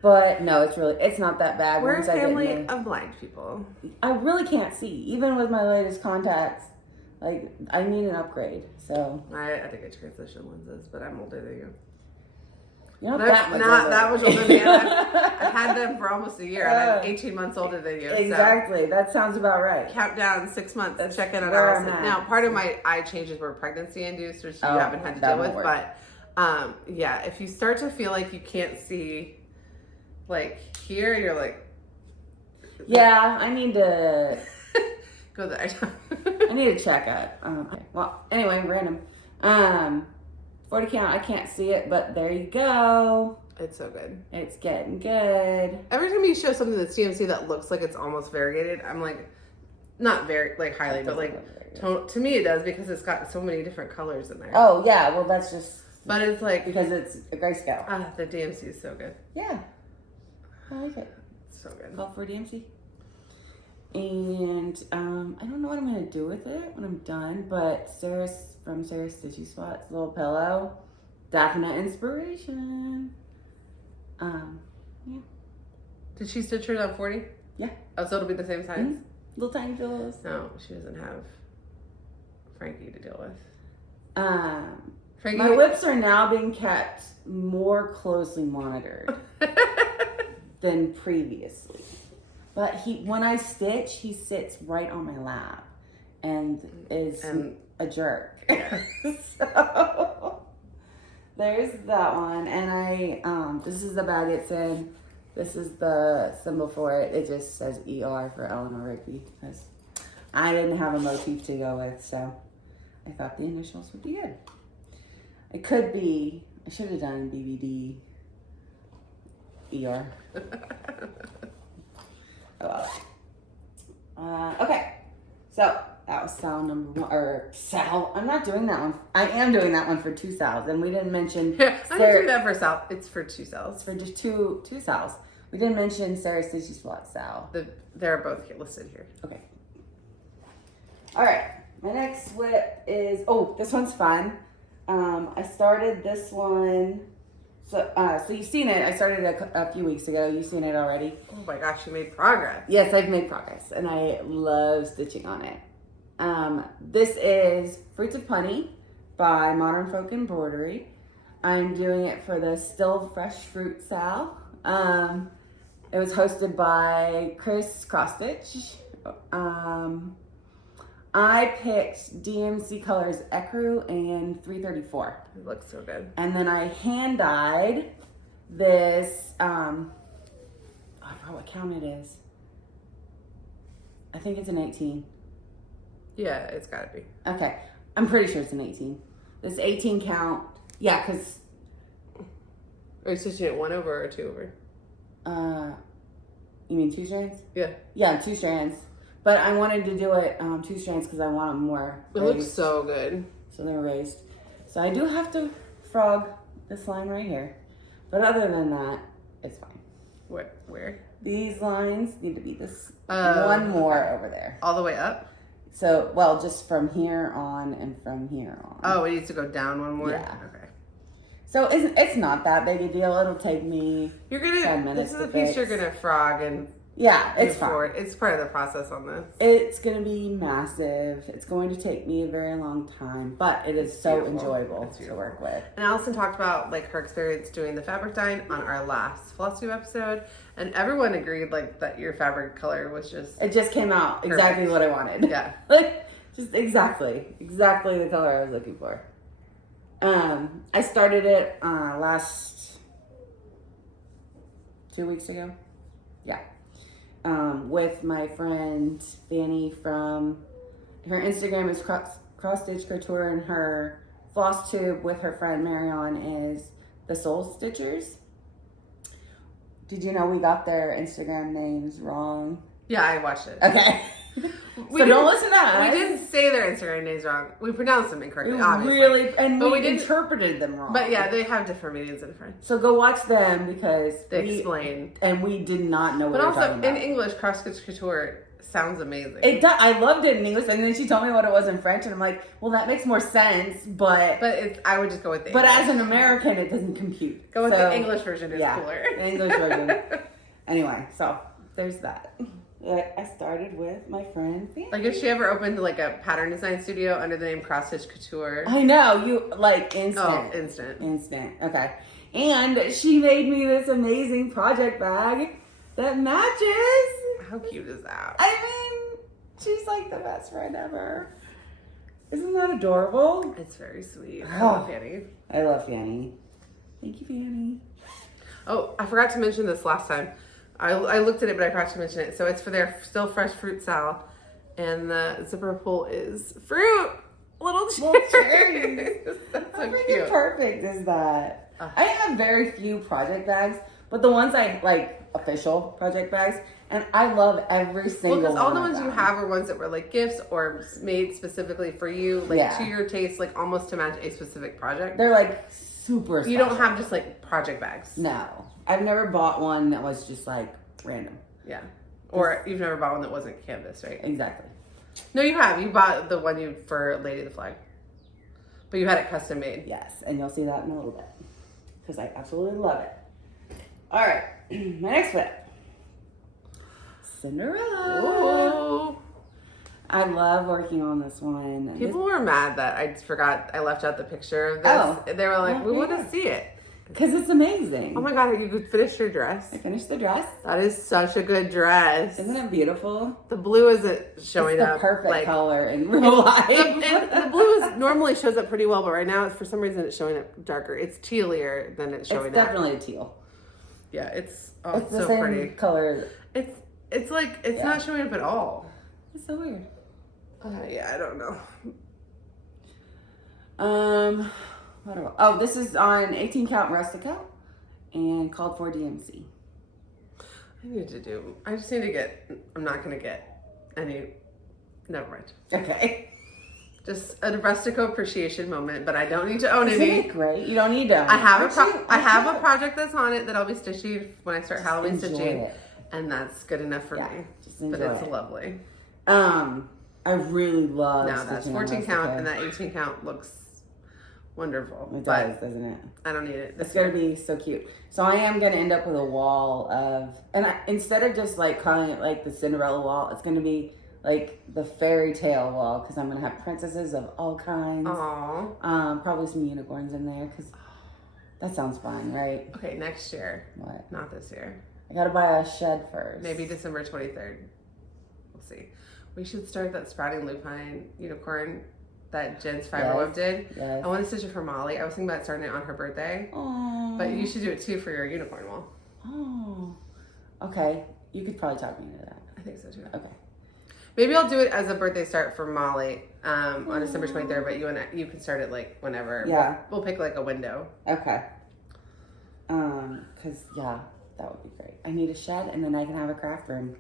But no, it's not that bad. We're a family of blind people. I really can't see. Even with my latest contacts, Like, I need an upgrade, so. I had to get transition lenses, but I'm older than you. You're not That's that much not older. that much older than you. I've had them for almost a year, and I'm 18 months older than you. Exactly. So. That sounds about right. Count down 6 months. That's check in on where Allison. I'm at. Now, part of my eye changes were pregnancy induced, which you haven't had to deal with. work. But yeah, if you start to feel like you can't see, like here, you're like, Yeah, I need to. go there. I need a checkup. Okay. Well, anyway, random. 40 count. I can't see it, but there you go. It's so good. It's getting good. Every time you show something that's CMC that looks like it's almost variegated, I'm like, not very like highly, but like to me it does because it's got so many different colors in there. Oh yeah, well that's just. But it's like because it's a grayscale. The DMC is so good. Yeah, I like it. It's so good. Call for DMC. And I don't know what I'm gonna do with it when I'm done, but Sarah's from Sarah's Stitchy Spots little pillow, definite inspiration. Yeah. Did she stitch hers on 40? Yeah. Oh, so it'll be the same size? Mm-hmm. Little tiny pillows. No, she doesn't have Frankie to deal with. Frankie, My whips are now being kept more closely monitored than previously. But when I stitch, he sits right on my lap and is a jerk. Yeah. So there's that one. And this is the bag it's in. This is the symbol for it. It just says ER for Elanor Rugby because I didn't have a motif to go with, so I thought the initials would be good. It could be, I should have done BBD ER. Okay, so that was Sal number 1, or Sal. I'm not doing that one. I am doing that one for 2 Sals, and we didn't mention. Yeah, I didn't do that for Sal. It's for 2 Sals. It's for just two Sals. We didn't mention Sarah's Stitchy Spot Sal. They're both listed here. Okay. All right. My next whip is, this one's fun. I started this one. So you've seen it. I started a few weeks ago. You've seen it already. Oh my gosh, you made progress. Yes, I've made progress, and I love stitching on it. This is Fruits of Plenty by Modern Folk Embroidery. I'm doing it for the Still Fresh Fruit Sal. It was hosted by Cruz Cross Stitch. I picked DMC colors Ecru and 334. It looks so good. And then I hand dyed this, I forgot what count it is. I think it's an 18. Yeah, it's gotta be. Okay, I'm pretty sure it's an 18. This 18 count, yeah, because... Are you stitching it 1 over or 2 over? You mean 2 strands? Yeah. Yeah, 2 strands. But I wanted to do it 2 strands because I want them more raised. It looks so good. So they're raised. So I do have to frog this line right here. But other than that, it's fine. Where? These lines need to be this one more over there. All the way up? So, well, just from here on and from here on. Oh, it needs to go down one more? Yeah. Okay. So it's not that big a deal. It'll take me 10 minutes. This is a piece you're gonna frog and yeah, it's fine. It's part of the process on this. It's gonna be massive. It's going to take me a very long time, but it is so enjoyable to work with. And Allison talked about like her experience doing the fabric dyeing on our last Flosstube episode, and everyone agreed like that your fabric color was just. It just came out exactly what I wanted. Yeah, like just exactly the color I was looking for. I started it last 2 weeks ago. Yeah. With my friend Fanny from her Instagram is Cross Stitch Couture, and her Flosstube with her friend Marion is the Soul Stitchers. Did you know we got their Instagram names wrong? Yeah, I watched it. Okay. So don't listen to us. We didn't say their Instagram names wrong. We pronounced them incorrectly, obviously. But we interpreted them wrong. But yeah, they have different meanings in French. So go watch them because they explain. And we did not know what they were talking about. But also, in English, Cross Stitch Couture sounds amazing. It does. I loved it in English, and then she told me what it was in French, and I'm like, well, that makes more sense, but I would just go with the English. But as an American, it doesn't compute. Go with the English version is cooler. The English version. Anyway, so there's that. I started with my friend Fanny. Like, if she ever opened like a pattern design studio under the name Cross Stitch Couture. I know, you like instant. Oh, instant. Instant. Okay. And she made me this amazing project bag that matches. How cute is that? I mean, she's like the best friend ever. Isn't that adorable? It's very sweet. I Oh. love Fanny. I love Fanny. Thank you, Fanny. Oh, I forgot to mention this last time. I looked at it, but I forgot to mention it. So it's for their still fresh fruit sal, and the zipper pull is fruit. Little cherries. That's How so freaking cute. perfect is that? I have very few project bags, but the ones I like, official project bags, and I love every single Well, because all the one ones of you them. have are ones that were like gifts or made specifically for you, like Yeah. to your taste, like almost to match a specific project. They're like super You don't have just like project bags. No. I've never bought one that was just like random. Yeah. Or you've never bought one that wasn't canvas, right? Exactly. No, you have. You bought the one you for Lady the Flag. But you had it custom made. Yes, and you'll see that in a little bit. Because I absolutely love it. All right, my next one. Cinderella. Ooh. I love working on this one. People were mad that I forgot I left out the picture of this. Oh. They were like, Yeah, we want yeah. to see it. Because it's amazing. Oh my God, you could finish your dress. I finished the dress. That is such a good dress. Isn't it beautiful? The blue isn't showing It's the up. perfect like, color in real life. the blue normally shows up pretty well, but right now, for some reason, it's showing up darker. It's tealier than it's showing It's up. definitely a teal. Yeah, it's It's the so same pretty. color. It's like, it's Yeah. not showing up at all. It's so weird. Yeah, I don't know. This is on 18 count rustica and called for DMC. I just need to get, I'm not going to get any, never mind. Okay. Just a rustico appreciation moment, but I don't need to own Isn't any. it great? You don't need to. I have a project that's on it that I'll be stitching when I start Halloween Enjoy stitching, it. and that's good enough for me. Just But enjoy it's it. lovely. I really love. No, that's stitching on 14 count, rustica. and that 18 count looks wonderful. It but does, doesn't it? I don't need it. It's gonna be so cute. So I am gonna end up with a wall of, instead of just like calling it like the Cinderella wall, it's gonna be like the fairy tale wall because I'm gonna have princesses of all kinds. Aww. Probably some unicorns in there because that sounds fun, right? Okay, next year. What? Not this year. I gotta buy a shed first. Maybe December 23rd. We'll see. We should start that sprouting lupine unicorn that Jen's Fiberweb did. Yes. I want to stitch it for Molly. I was thinking about starting it on her birthday. Oh. But you should do it too for your unicorn wall. Oh. Okay. You could probably talk me into that. I think so too. Okay. Maybe I'll do it as a birthday start for Molly on December 23rd, but you can start it like whenever. Yeah. We'll pick like a window. Okay. Cause yeah, that would be great. I need a shed and then I can have a craft room.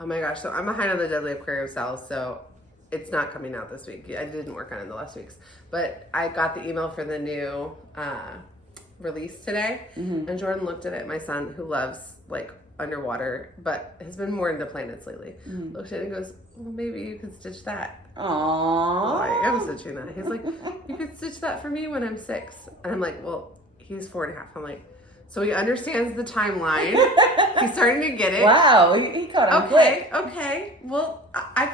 Oh my gosh. So I'm behind on the Deadly Aquarium cells, so it's not coming out this week. I didn't work on it the last weeks. But I got the email for the new release today, and Jordan looked at it. My son, who loves like underwater, but has been more into planets lately, looked at it and goes, well, maybe you could stitch that. Aww. Well, I am stitching that. He's like, you could stitch that for me when I'm 6. And I'm like, well, he's 4.5. I'm like, so he understands the timeline. He's starting to get it. Wow, he caught on quick. Okay. Well, I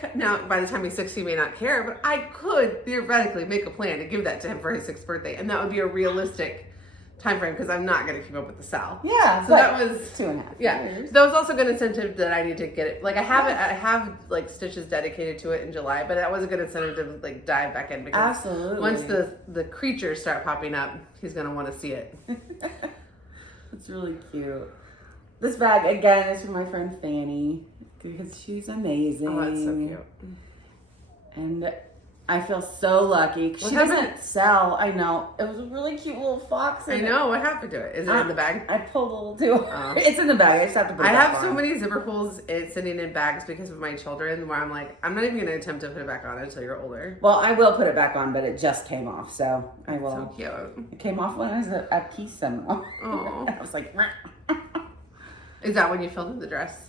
could, now by the time he's 6, he may not care, but I could theoretically make a plan to give that to him for his 6th birthday. And that would be a realistic time frame because I'm not going to keep up with the Sal. Yeah, So that was 2.5 yeah. years. That was also a good incentive that I need to get it. Like I have like stitches dedicated to it in July, but that was a good incentive to like dive back in because Absolutely. once the creatures start popping up, he's going to want to see it. It's really cute. This bag again is from my friend Fanny because she's amazing. Oh, that's so cute. And I feel so lucky. What She happened? doesn't sell. I know. It was a really cute little fox. I know. What happened to it? Is it in the bag? I pulled a little too hard. It's in the bag. I just have to put it I back have so on. many zipper pulls sitting in bags because of my children where I'm like, I'm not even going to attempt to put it back on until you're older. Well, I will put it back on, but it just came off, so I will. So cute. It came off when I was at Peace Seminar. Oh. I was like, Is that when you filled in the dress?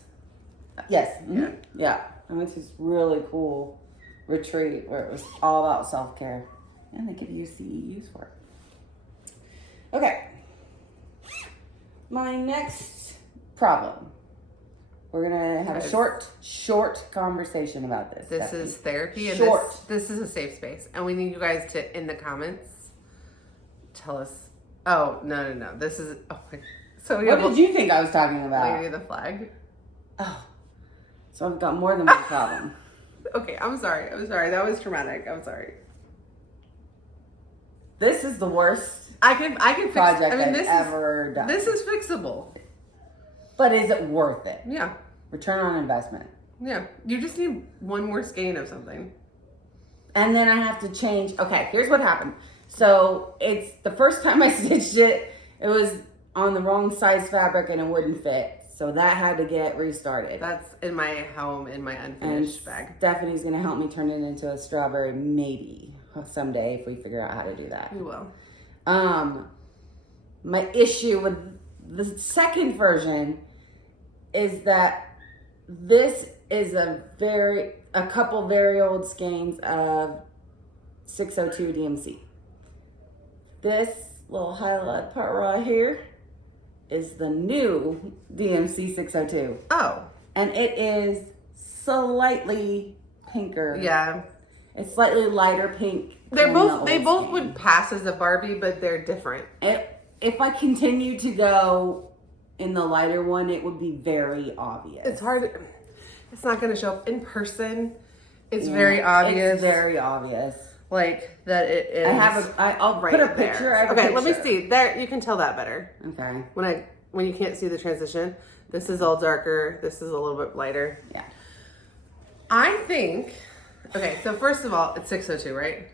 yes. Yeah. Yeah. I went to this really cool retreat where it was all about self-care. And they give you CEUs for it. Okay. My next problem We're gonna have a short conversation about this. This is therapy, and this is a safe space, and we need you guys to, in the comments, tell us. Oh no! This is. Oh my. So what did you think I was talking about? Lady of the flag. Oh, so I've got more than one problem. Okay, I'm sorry. That was traumatic. I'm sorry. This is the worst. I can fix. Project I mean, I've ever done. This is fixable. But is it worth it? Yeah. Return on investment. Yeah. You just need one more skein of something. And then I have to change. Okay, here's what happened. So it's the first time I stitched it, it was on the wrong size fabric and it wouldn't fit. So that had to get restarted. That's in my home, in my unfinished bag. Stephanie's going to help me turn it into a strawberry maybe someday if we figure out how to do that. We will. My issue with the second version is that this is a couple very old skeins of 602 DMC. This little highlight part right here is the new DMC 602. Oh. And it is slightly pinker. Yeah. It's slightly lighter pink. They both would pass as a Barbie, but they're different. If I continue to go in the lighter one, it would be very obvious. It's hard. It's not going to show up in person. It's very obvious. It's very obvious. Like that it is. I'll put a picture. Okay, let me see. There, you can tell that better. Okay. When you can't see the transition, this is all darker. This is a little bit lighter. Yeah. I think. Okay, so first of all, it's 602, right?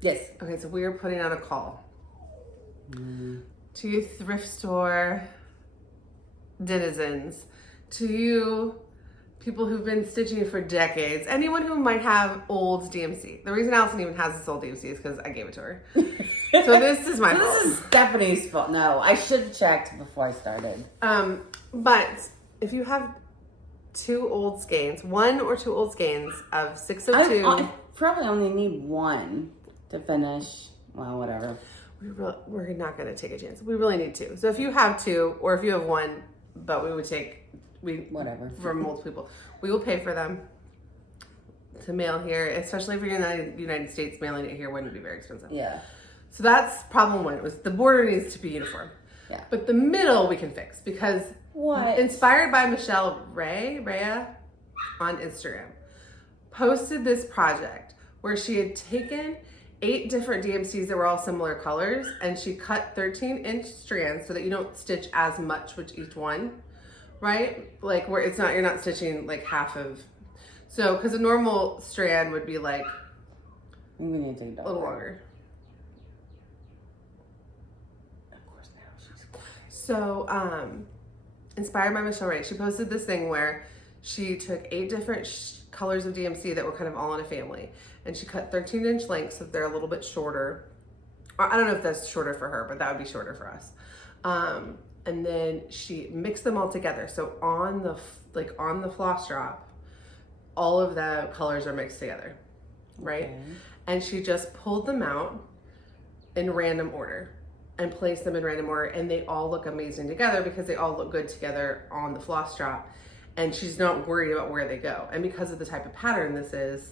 Yes. Okay, so we are putting out a call to you thrift store denizens, to you people who've been stitching for decades, anyone who might have old DMC. The reason Allison even has this old DMC is because I gave it to her. So this is my fault. This is Stephanie's fault. No, I should have checked before I started. But if you have one or two old skeins of 602. I probably only need one to finish. Well, whatever. We're not going to take a chance. We really need two. So if you have two, or if you have one, but we would take, whatever, from multiple people, we will pay for them to mail here, especially if you're in the United States. Mailing it here wouldn't be very expensive. Yeah. So that's problem one. It was the border needs to be uniform. Yeah. But the middle we can fix because inspired by Michelle Rhea on Instagram, posted this project where she had taken 8 different DMCs that were all similar colors, and she cut 13-inch strands so that you don't stitch as much with each one, right? Like where you're not stitching like half of. So because a normal strand would be like we need to take a little longer. So, inspired by Michelle Ray, she posted this thing where she took 8 different colors of DMC that were kind of all in a family, and she cut 13-inch lengths so they're a little bit shorter. Or I don't know if that's shorter for her, but that would be shorter for us. And then she mixed them all together. So on the floss drop, all of the colors are mixed together, right? Okay. And she just pulled them out in random order and place them in random order, and they all look amazing together because they all look good together on the floss drop, and she's not worried about where they go. And because of the type of pattern this is,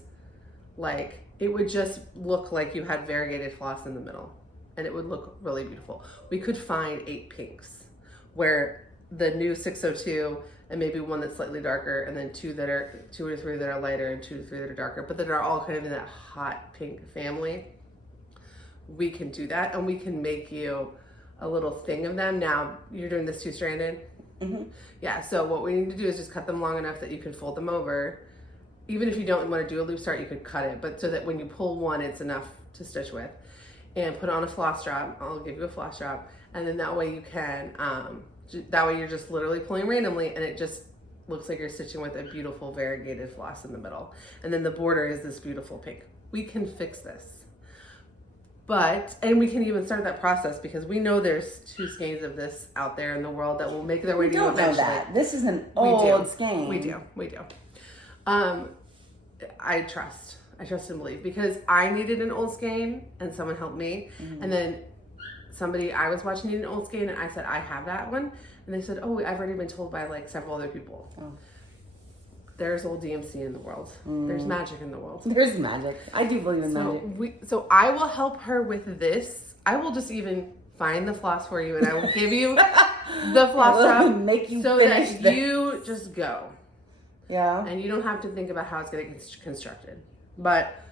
like, it would just look like you had variegated floss in the middle, and it would look really beautiful. We could find 8 pinks where the new 602 and maybe one that's slightly darker, and then 2 or 3 that are lighter, and 2 or 3 that are darker, but that are all kind of in that hot pink family. We can do that, and we can make you a little thing of them. Now, you're doing this 2-stranded? Mm-hmm. Yeah, so what we need to do is just cut them long enough that you can fold them over. Even if you don't want to do a loop start, you could cut it, but so that when you pull one, it's enough to stitch with. And put it on a floss drop. I'll give you a floss drop. And then that way you can, that way you're just literally pulling randomly, and it just looks like you're stitching with a beautiful variegated floss in the middle. And then the border is this beautiful pink. We can fix this. And we can even start that process because we know there's 2 skeins of this out there in the world that will make their way to you eventually. Know that. This is an old skein. We do. I trust and believe because I needed an old skein and someone helped me. Mm-hmm. And then somebody I was watching needed an old skein and I said, I have that one. And they said, oh, I've already been told by like several other people. Oh. there's old DMC in the world. There's magic in the world. There's magic. I do believe in magic. So I will help her with this. I will just even find the floss for you, and I will give you the floss drop, make you so finish that this. you just go. Yeah. And you don't have to think about how it's going to get constructed. But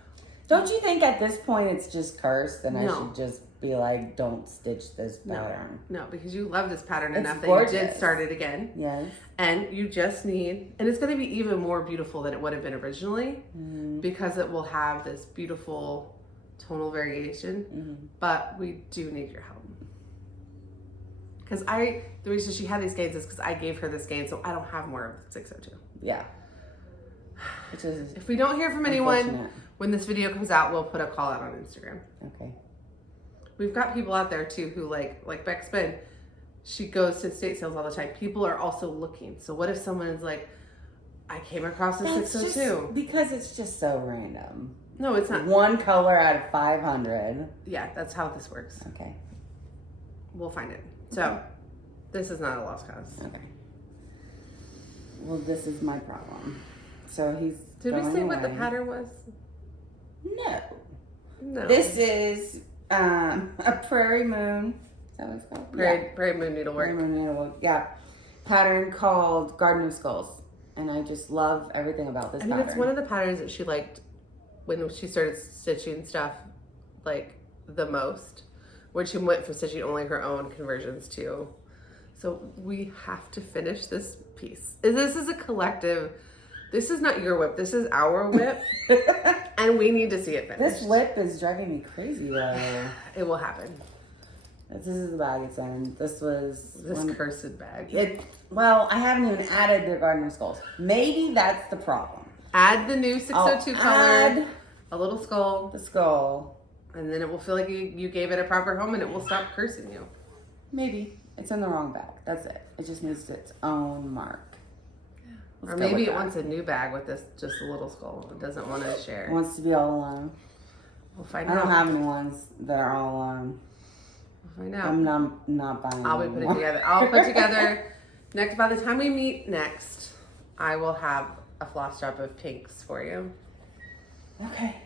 don't you think at this point it's just cursed, and No. I should just be like, don't stitch this pattern? No, because you love this pattern It's enough gorgeous. that you did start it again. Yes. And you just need, and it's going to be even more beautiful than it would have been originally, because it will have this beautiful tonal variation. But we do need your help. Because the reason she had these skeins is because I gave her the skeins, so I don't have more of the 602. Yeah. Which is If we don't hear from anyone, unfortunate. when this video comes out, we'll put a call out on Instagram. Okay. We've got people out there too who like Beck's been, she goes to estate sales all the time. People are also looking. So what if someone is like, I came across a 602? Because it's just so random. No, it's not. One color out of 500. Yeah, that's how this works. Okay. We'll find it. So this is not a lost cause. Okay. Well, this is my problem. So he's Did we going say what the away. pattern was? No. No. This is a prairie moon. Is that what it's called? Prairie moon needlework. Prairie moon needlework. Yeah. Pattern called Garden of Skulls. And I just love everything about this pattern. It's one of the patterns that she liked when she started stitching stuff like the most. When she went from stitching only her own conversions to. So we have to finish this piece. This is a collective. This is not your whip. This is our whip. And we need to see it finished. This whip is driving me crazy though. It will happen. This is the bag it's in. This was This cursed bag. Well, I haven't even added the Garden of Skulls. Maybe that's the problem. Add the new 602 color. Add a little skull. the skull. And then it will feel like you gave it a proper home, and it will stop cursing you. Maybe. It's in the wrong bag. That's it. It just needs its own mark. Let's Or go maybe with it that. wants a new bag with this, just a little skull. It doesn't want to It share. wants to be all alone. We'll find I out. don't have any ones that are all alone. We'll find out. I'm not buying I'll be any putting more. together. I'll put together next. By the time we meet next, I will have a floss drop of pinks for you. Okay.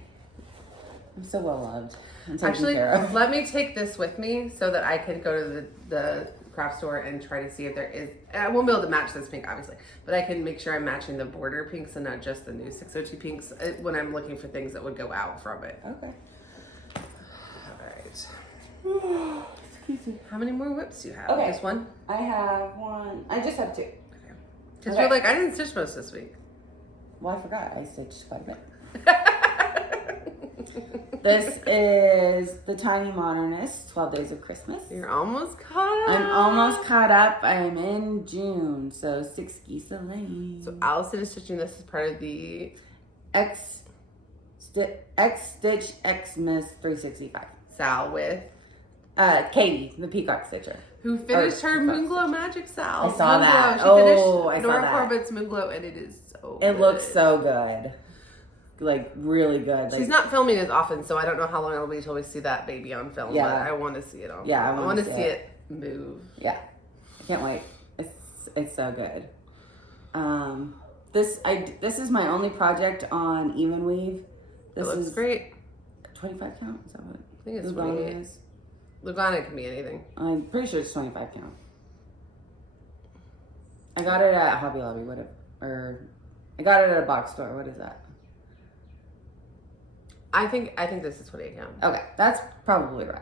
I'm so well loved. I'm taken Actually, care of. let me take this with me so that I can go to the craft store and try to see if there is. I won't be able to match this pink, obviously, but I can make sure I'm matching the border pinks and not just the new 602 pinks when I'm looking for things that would go out from it. Okay. All right. Excuse me. How many more whips do you have? Okay. Just one? I have one. I just have two. Because Okay. you're like, I didn't stitch most this week. Well, I forgot. I stitched quite a bit. This is the Tiny Modernist, 12 Days of Christmas. You're almost caught up. I'm almost caught up. I'm in June, so 6 geese a lane. So Allison is stitching this as part of the X Stitch Xmas 365. Sal with Katie, the Peacock Stitcher. who finished her Peacock Moonglow Magic Sal. I saw Moonglow. that. She Oh, finished I saw Nora that. Corbett's Moonglow, and it is so It good. looks so good. Like, really good. She's not filming as often, so I don't know how long it'll be till we see that baby on film. Yeah. But I want to see it on. Yeah, film. I I wanna want to see see it move. Yeah, I can't wait. It's so good. This is my only project on Even Weave. This It looks is great. 25 count. Is that what I think it's Lugano 28. is? Lugano can be anything. I'm pretty sure it's 25 count. I got it at Hobby Lobby. Or I got it at a box store. What is that? I think this is 28 count. Okay, that's probably right.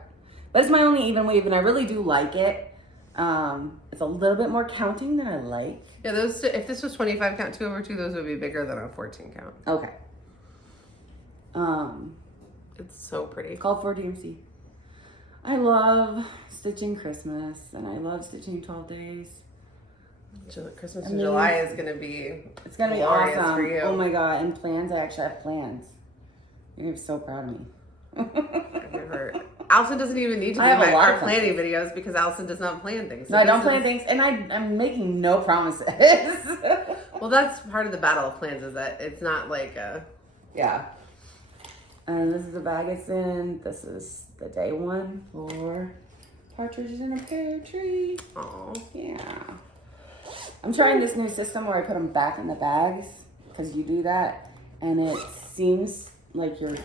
But it's my only Even Weave, and I really do like it. It's a little bit more counting than I like. Yeah, those. If this was 25 count 2/2, those would be bigger than a 14 count. Okay. It's so pretty. Called for DMC. I love stitching Christmas, and I love stitching 12 days. Christmas I in mean, July is gonna be. It's gonna be glorious awesome. for you. Oh my god! And plans. I actually have plans. You're gonna be so proud of me. Allison doesn't even need to I do have a lot our of planning videos because Allison does not plan things. So No, I don't this plan is- things, and I'm making no promises. Well, that's part of the battle of plans is that it's not like a. Yeah. And this is the bag it's in. This is the day one for Partridges in a Pear Tree. Oh. Yeah. I'm trying this new system where I put them back in the bags because you do that and it seems like you're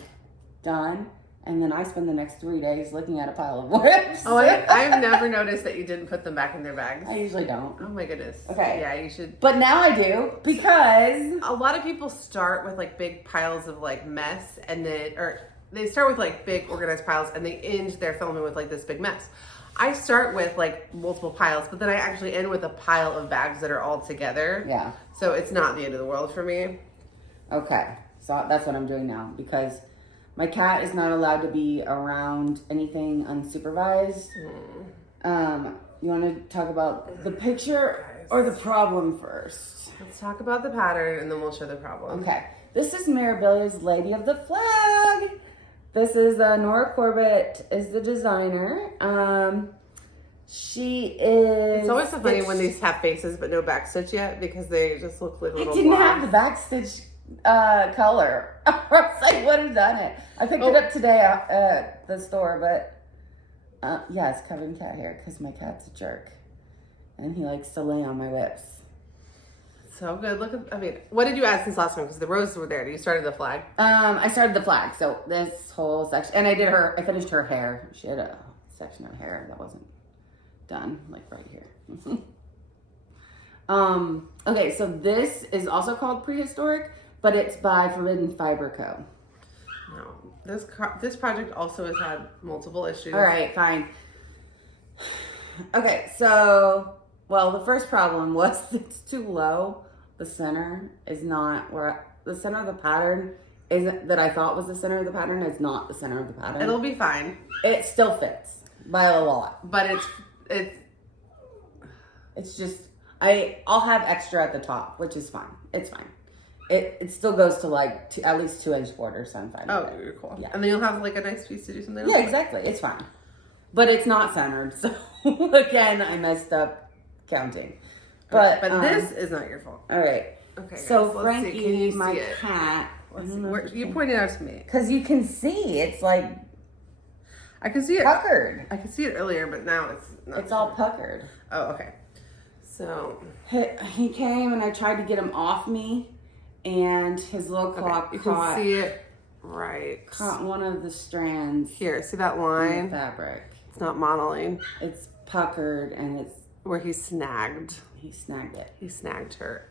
done. And then I spend the next 3 days looking at a pile of whips. Oh, I've never noticed that you didn't put them back in their bags. I usually don't. Oh my goodness. Okay. Yeah, you should. But now I do because A lot of people start with like big piles of like mess and then, or they start with like big organized piles and they end their filming with like this big mess. I start with like multiple piles, but then I actually end with a pile of bags that are all together. yeah. So it's not the end of the world for me. Okay. So that's what I'm doing now because my cat is not allowed to be around anything unsupervised. You want to talk about the picture or the problem first? Let's talk about the pattern and then we'll show the problem. Okay. This is Mirabilia's Lady of the Flag. This is Nora Corbett is the designer. She is... It's always so funny when these have faces but no backstitch yet because they just look like little I didn't blobs. have the backstitch color. I was like, what have done it? I picked it up today at the store, but yeah, it's covered in cat hair because my cat's a jerk. And he likes to lay on my whips. So good. Look at, I mean, what did you add since last time? Because the roses were there. You started the flag. I started the flag, so this whole section, and I finished her hair. She had a section of hair that wasn't done, like right here. Okay, so this is also called Prehistoric, but it's by Forbidden Fiber Co. No, this project also has had multiple issues. All right, fine. Okay, so, well, the first problem was it's too low. The center is not where, the center of the pattern isn't, that I thought was the center of the pattern is not the center of the pattern. It'll be fine. It still fits by a lot. But it's just, I'll have extra at the top, which is fine. It's fine. It still goes to like at least 2-inch borders, so I'm fine with it. You're cool. Yeah. And then you'll have like a nice piece to do something else. Yeah, exactly. It's fine. But it's not centered, so again, I messed up counting. But this is not your fault. All right. Okay. So guys, let's see. Can Frankie, you my see it? cat. You pointed out to me. Because you can see it's like I can see it. puckered. I can see it earlier, but now it's not. It's all puckered. Oh, okay. So He came and I tried to get him off me, and his little claw you can see it right caught one of the strands here. See that in line? the fabric. It's not modeling. It's puckered and it's Where he snagged. he snagged it. He snagged her.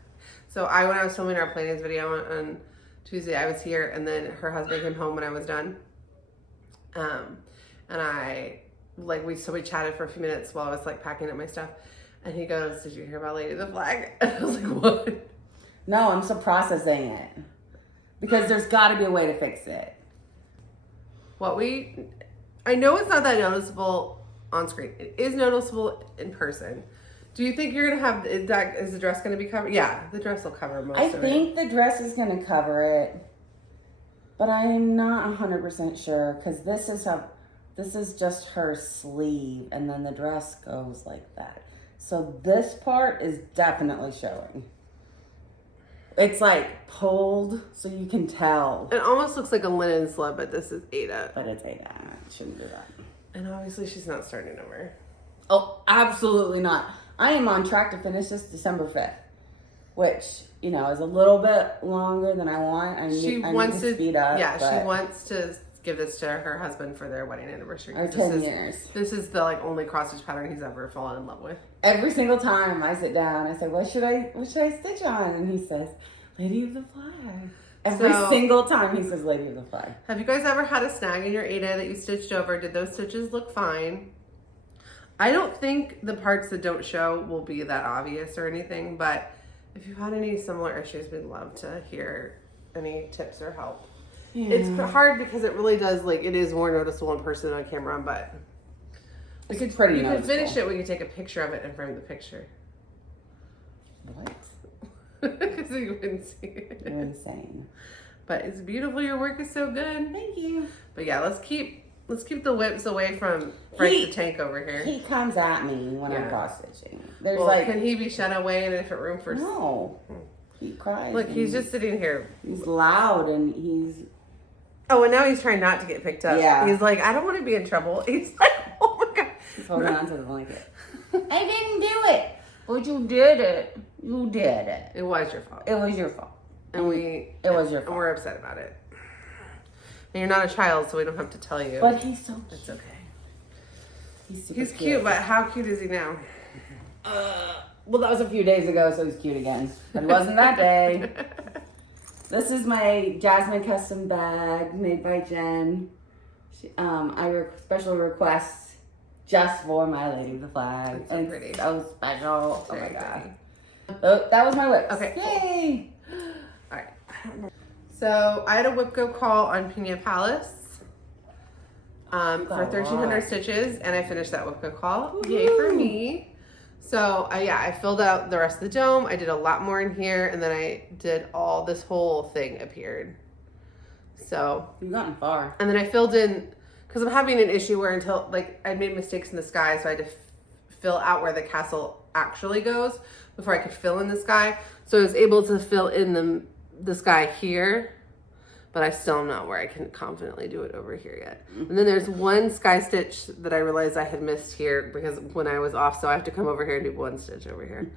So when I was filming our plannings video on Tuesday, I was here, and then her husband came home when I was done. And we chatted for a few minutes while I was like packing up my stuff. And he goes, "Did you hear about Lady of the Flag?" And I was like, "What?" No, I'm still processing it because there's got to be a way to fix it. I know it's not that noticeable on screen. It is noticeable in person. Do you think you're gonna have is the dress gonna be covered? Yeah, the dress will cover most of it. I think the dress is going to cover it, but I'm not 100% sure because this is just her sleeve, and then the dress goes like that. So this part is definitely showing. It's like pulled, so you can tell. It almost looks like a linen slip, but this is Ada. But it's Ada. Shouldn't do that. And obviously she's not starting over. Oh, absolutely not. I am on track to finish this December 5th, which, is a little bit longer than I want. I need to speed up. Yeah, she wants to give this to her husband for their wedding anniversary. Or 10 years. This is the only cross stitch pattern he's ever fallen in love with. Every single time I sit down, I say, what should I stitch on? And he says, Lady of the Flag. Every single time he says Lady of the Flag. Have you guys ever had a snag in your Ada that you stitched over? Did those stitches look fine? I don't think the parts that don't show will be that obvious or anything, but if you've had any similar issues, we'd love to hear any tips or help. Yeah. It's hard because it really does, it is more noticeable in person than on camera, but you could finish it, we could take a picture of it and frame the picture. What? Because you wouldn't see it. You're insane. But it's beautiful. Your work is so good. Thank you. But yeah, let's keep the whips away from Frank the Tank over here. He comes at me when I'm cross stitching. Can he be shut away in a different room for? No. He cries. Look, he's just sitting here. He's loud and he's. Oh, and now he's trying not to get picked up. Yeah. He's like, I don't want to be in trouble. He's like, oh my god. He's holding on to the blanket. I didn't do it. But you did it. You did it. It was your fault. It was your fault. And it was your fault. And we're upset about it. And you're not a child, so we don't have to tell you. But he's so cute. It's okay. He's cute, but how cute is he now? Well, that was a few days ago, so he's cute again. But it wasn't that day. This is my Jasmine custom bag made by Jen. Special request just for my Lady of the Flag. That's so and pretty. So special. Oh my Very god. Oh, that was my lips. Okay. Yay! All right. So I had a Whipco call on Pina Palace for 1,300 stitches, and I finished that Whipco call. Woo-hoo. Yay for me. So I filled out the rest of the dome. I did a lot more in here, and then I did this whole thing appeared. So you've gotten far. And then I filled in, because I'm having an issue where I made mistakes in the sky, so I had to fill out where the castle actually goes before I could fill in the sky. So I was able to fill in the sky here, but I still am not where I can confidently do it over here yet. And then there's one sky stitch that I realized I had missed here because when I was off, so I have to come over here and do one stitch over here.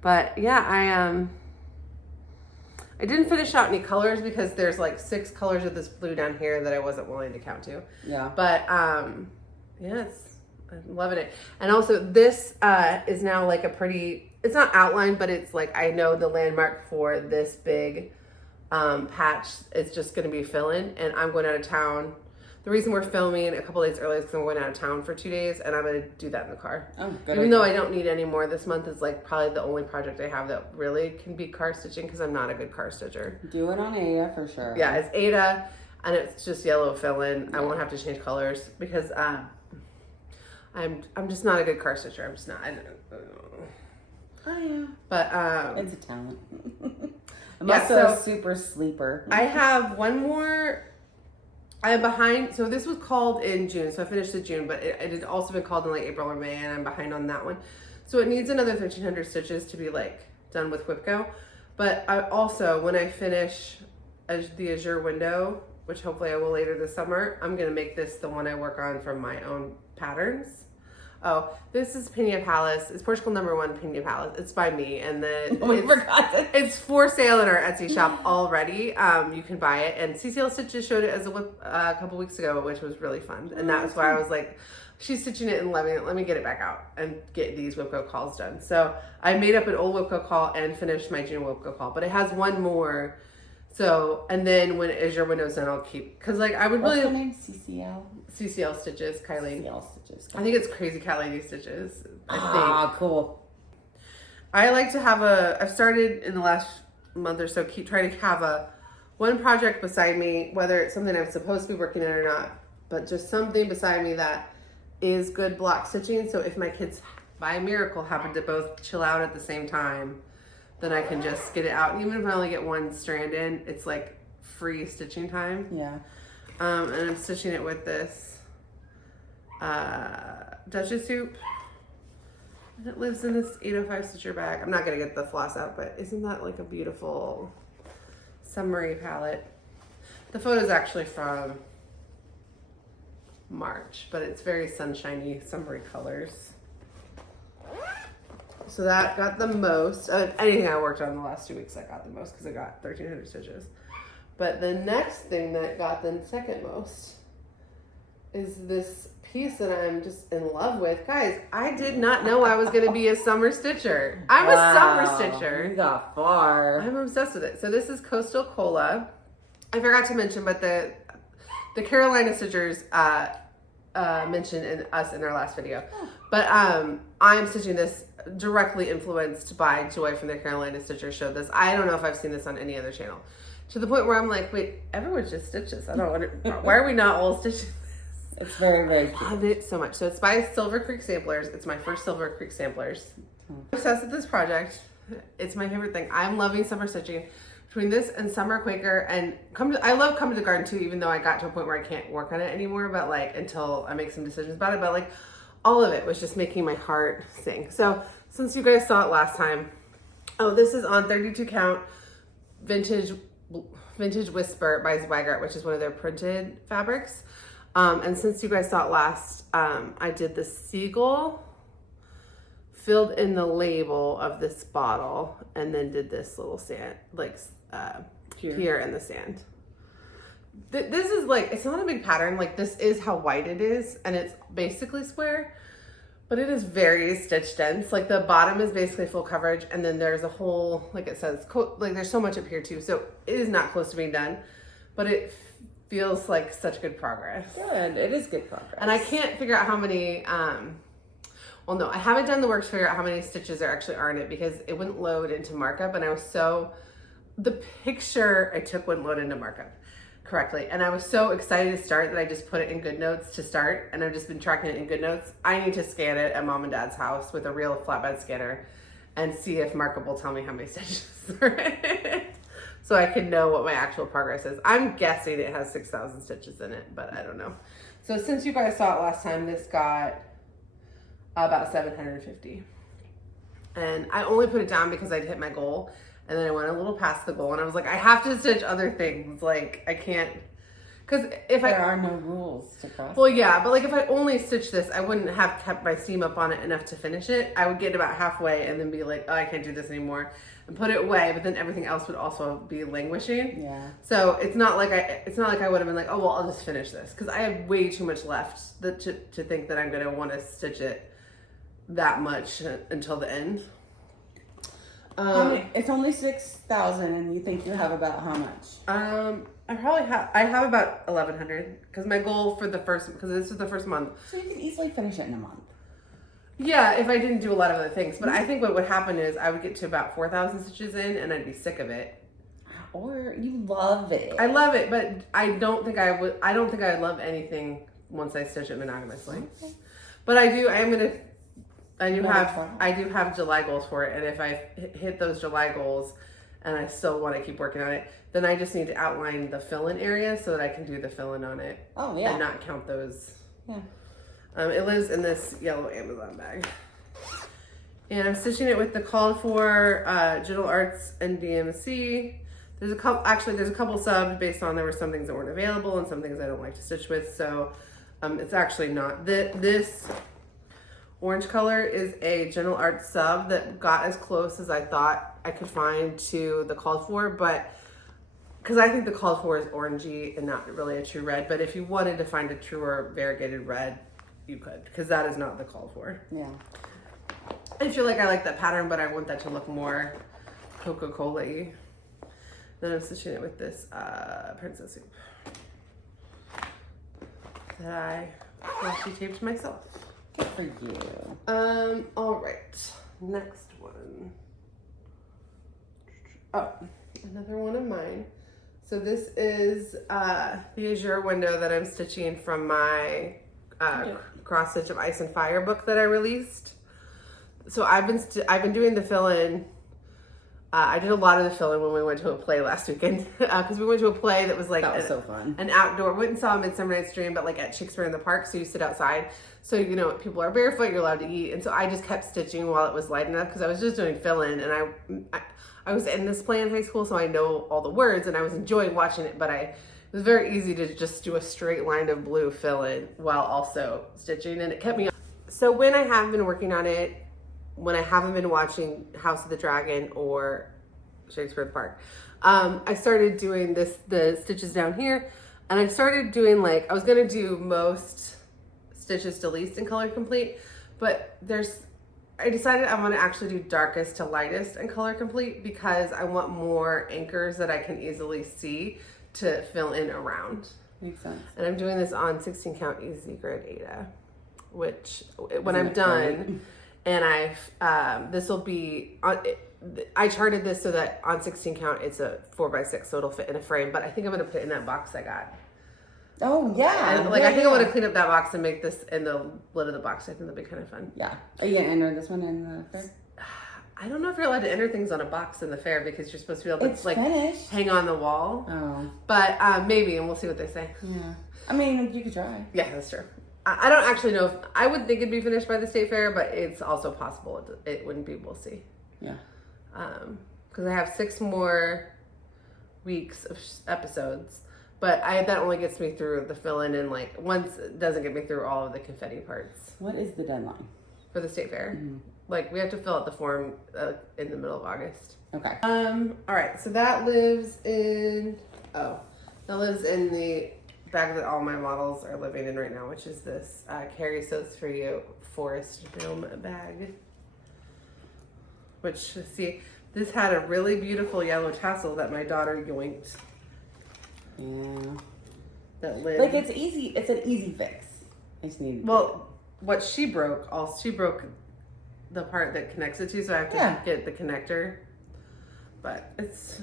But yeah, I didn't finish out any colors because there's like 6 colors of this blue down here that I wasn't willing to count to. Yeah. But I'm loving it. And also this is now like a pretty, it's not outlined, but it's like, I know the landmark for this big patch. It's just going to be fill-in, and I'm going out of town. The reason we're filming a couple days early is because I'm going out of town for 2 days, and I'm going to do that in the car. Oh, good. Even though I don't need any more this month, is like probably the only project I have that really can be car stitching because I'm not a good car stitcher. Do it on Ada for sure. Yeah, it's Ada, and it's just yellow fill-in. Yeah. I won't have to change colors because I'm just not a good car stitcher. I'm just not. I don't know. Oh yeah. But it's a talent. I'm also a super sleeper. I have one more. I am behind. So this was called in June. So I finished in June, but it had also been called in like April or May, and I'm behind on that one. So it needs another 1,300 stitches to be like done with Whipco. But I also, when I finish the Azure window, which hopefully I will later this summer, I'm going to make this the one I work on from my own patterns. Oh, this is Pina Palace. It's Portugal #1 Pina Palace. It's by me, and it's for sale in our Etsy shop already. You can buy it, and CCL Stitches showed it as a whip a couple weeks ago, which was really fun. And that's why I was like, she's stitching it and loving it. Let me get it back out and get these Whipco calls done. So I made up an old Whipco call and finished my June Whipco call, but it has one more. So, and then when Azure window's done, I'll keep, because like I would What's really. What's the name? CCL Stitches, Kylie. CCL Stitches. I think it's Crazy Cat Lady Stitches. Cool. I like to have I've started in the last month or so, keep trying to have one project beside me, whether it's something I'm supposed to be working on or not, but just something beside me that is good block stitching. So if my kids, by a miracle, happen to both chill out at the same time, then I can just get it out. And even if I only get one strand in, it's like free stitching time. Yeah. And I'm stitching it with this Duchess hoop. And it lives in this 805 stitcher bag. I'm not gonna get the floss out, but isn't that like a beautiful summery palette? The photo's actually from March, but it's very sunshiny, summery colors. So that got the most. Anything I worked on the last 2 weeks, I got the most because I got 1,300 stitches. But the next thing that got the second most is this piece that I'm just in love with. Guys, I did not know I was going to be a summer stitcher. I'm a summer stitcher. You got far. I'm obsessed with it. So this is Coastal Cola. I forgot to mention, but the Carolina Stitchers mentioned us in our last video. But I'm stitching this directly influenced by Joy from the Carolina Stitchers showed this. I don't know if I've seen this on any other channel. To the point where I'm like, wait, everyone just stitches. I don't wonder, why are we not all stitching this? It's very, very cute. I love it so much. So it's by Silver Creek Samplers. It's my first Silver Creek Samplers. I'm obsessed with this project. It's my favorite thing. I'm loving summer stitching. Between this and Summer Quaker, and I love Come to the Garden too, even though I got to a point where I can't work on it anymore, but like until I make some decisions about it, but like all of it was just making my heart sing. So since you guys saw it last time, this is on 32 count Vintage Whisper by Zweigart, which is one of their printed fabrics. And since you guys saw it last, I did the seagull, filled in the label of this bottle, and then did this little here in the sand. This is like, it's not a big pattern. Like this is how wide it is, and it's basically square, but it is very stitch dense. Like the bottom is basically full coverage, and then there's a whole, like it says, like there's so much up here too. So it is not close to being done, but it feels like such good progress. Good, it is good progress. And I can't figure out how many, well, no, I haven't done the work to figure out how many stitches there actually are in it because it wouldn't load into markup, and I was so, the picture I took wouldn't load into markup correctly, and I was so excited to start that I just put it in GoodNotes to start, and I've just been tracking it in GoodNotes. I need to scan it at Mom and Dad's house with a real flatbed scanner and see if markup will tell me how many stitches are in it, so I can know what my actual progress is. I'm guessing it has 6,000 stitches in it, but I don't know. So since you guys saw it last time, this got about 750. And I only put it down because I'd hit my goal. And then I went a little past the goal, and I was like, I have to stitch other things. Like, I can't, because if there are no rules to cross. Well, yeah, but like if I only stitched this, I wouldn't have kept my seam up on it enough to finish it. I would get about halfway and then be like, oh, I can't do this anymore, and put it away. But then everything else would also be languishing. Yeah. So it's not like I would have been like, oh well, I'll just finish this, because I have way too much left to think that I'm gonna want to stitch it that much until the end. It's only 6,000, and you think you have about how much? I have about 1,100, because my goal for because this is the first month. So you can easily finish it in a month. Yeah, if I didn't do a lot of other things. But I think what would happen is I would get to about 4,000 stitches in, and I'd be sick of it. Or you love it. I love it, but I don't think I would love anything once I stitch it monogamously. Okay. But I do have July goals for it, and if I hit those July goals and I still want to keep working on it, then I just need to outline the fill-in area so that I can do the fill-in on it. Oh yeah. And not count those. Yeah. It lives in this yellow Amazon bag. And I'm stitching it with the called for Gentle Arts and DMC. There's a couple subs based on there were some things that weren't available and some things I don't like to stitch with. So it's actually not this. Orange color is a Gentle Arts sub that got as close as I thought I could find to the called for, but because I think the called for is orangey and not really a true red, but if you wanted to find a truer variegated red, you could, because that is not the called for. Yeah. I feel like I like that pattern, but I want that to look more Coca-Cola-y. Then I'm stitching it with this princess soup that I washi taped myself. Good for you. All right. Next one. Oh, another one of mine. So this is the Azure window that I'm stitching from my cross stitch of Ice and Fire book that I released. So I've been doing the fill-in. I did a lot of the fill-in when we went to a play last weekend, because we went to a play that was like so fun. An outdoor. Went and saw Midsummer Night's Dream, but like at Shakespeare in the Park, so you sit outside. So you know people are barefoot, you're allowed to eat, and so I just kept stitching while it was light enough because I was just doing fill-in, and I was in this play in high school, so I know all the words, and I was enjoying watching it, but it was very easy to just do a straight line of blue fill-in while also stitching, and it kept me on. So when I have been working on it, when I haven't been watching House of the Dragon or Shakespeare in the Park, I started doing the stitches down here, and I started doing I was gonna do most stitches to least in color complete, but I decided I want to actually do darkest to lightest in color complete because I want more anchors that I can easily see to fill in around. Makes sense. And I'm doing this on 16 count Easy Grid Ada, which when I'm done, and this will be on. I charted this so that on 16 count it's a 4x6, so it'll fit in a frame. But I think I'm gonna put it in that box I got. Oh yeah. And I think I want to clean up that box and make this in the lid of the box. I think that'd be kind of fun. Yeah. Are you gonna enter this one in the fair? I don't know if you're allowed to enter things on a box in the fair because you're supposed to be able to finished. Hang on the wall. Oh. But maybe, and we'll see what they say. Yeah. I mean, you could try. Yeah, that's true. I don't actually know if I would think it'd be finished by the state fair, but it's also possible it wouldn't be. We'll see. Yeah. Because I have 6 more weeks of episodes. But that only gets me through the fill-in, and once it doesn't get me through all of the confetti parts. What is the deadline? For the state fair? like we have to fill out the form in the middle of August. Okay. All right, so that lives in the bag that all my models are living in right now, which is this Carrie Sews For You forest gnome bag. Which, see, this had a really beautiful yellow tassel that my daughter yoinked. Yeah. That lid. Like it's easy. It's an easy fix. I just need. Well, what she broke, she broke the part that connects it to, so I have to get the connector. But it's,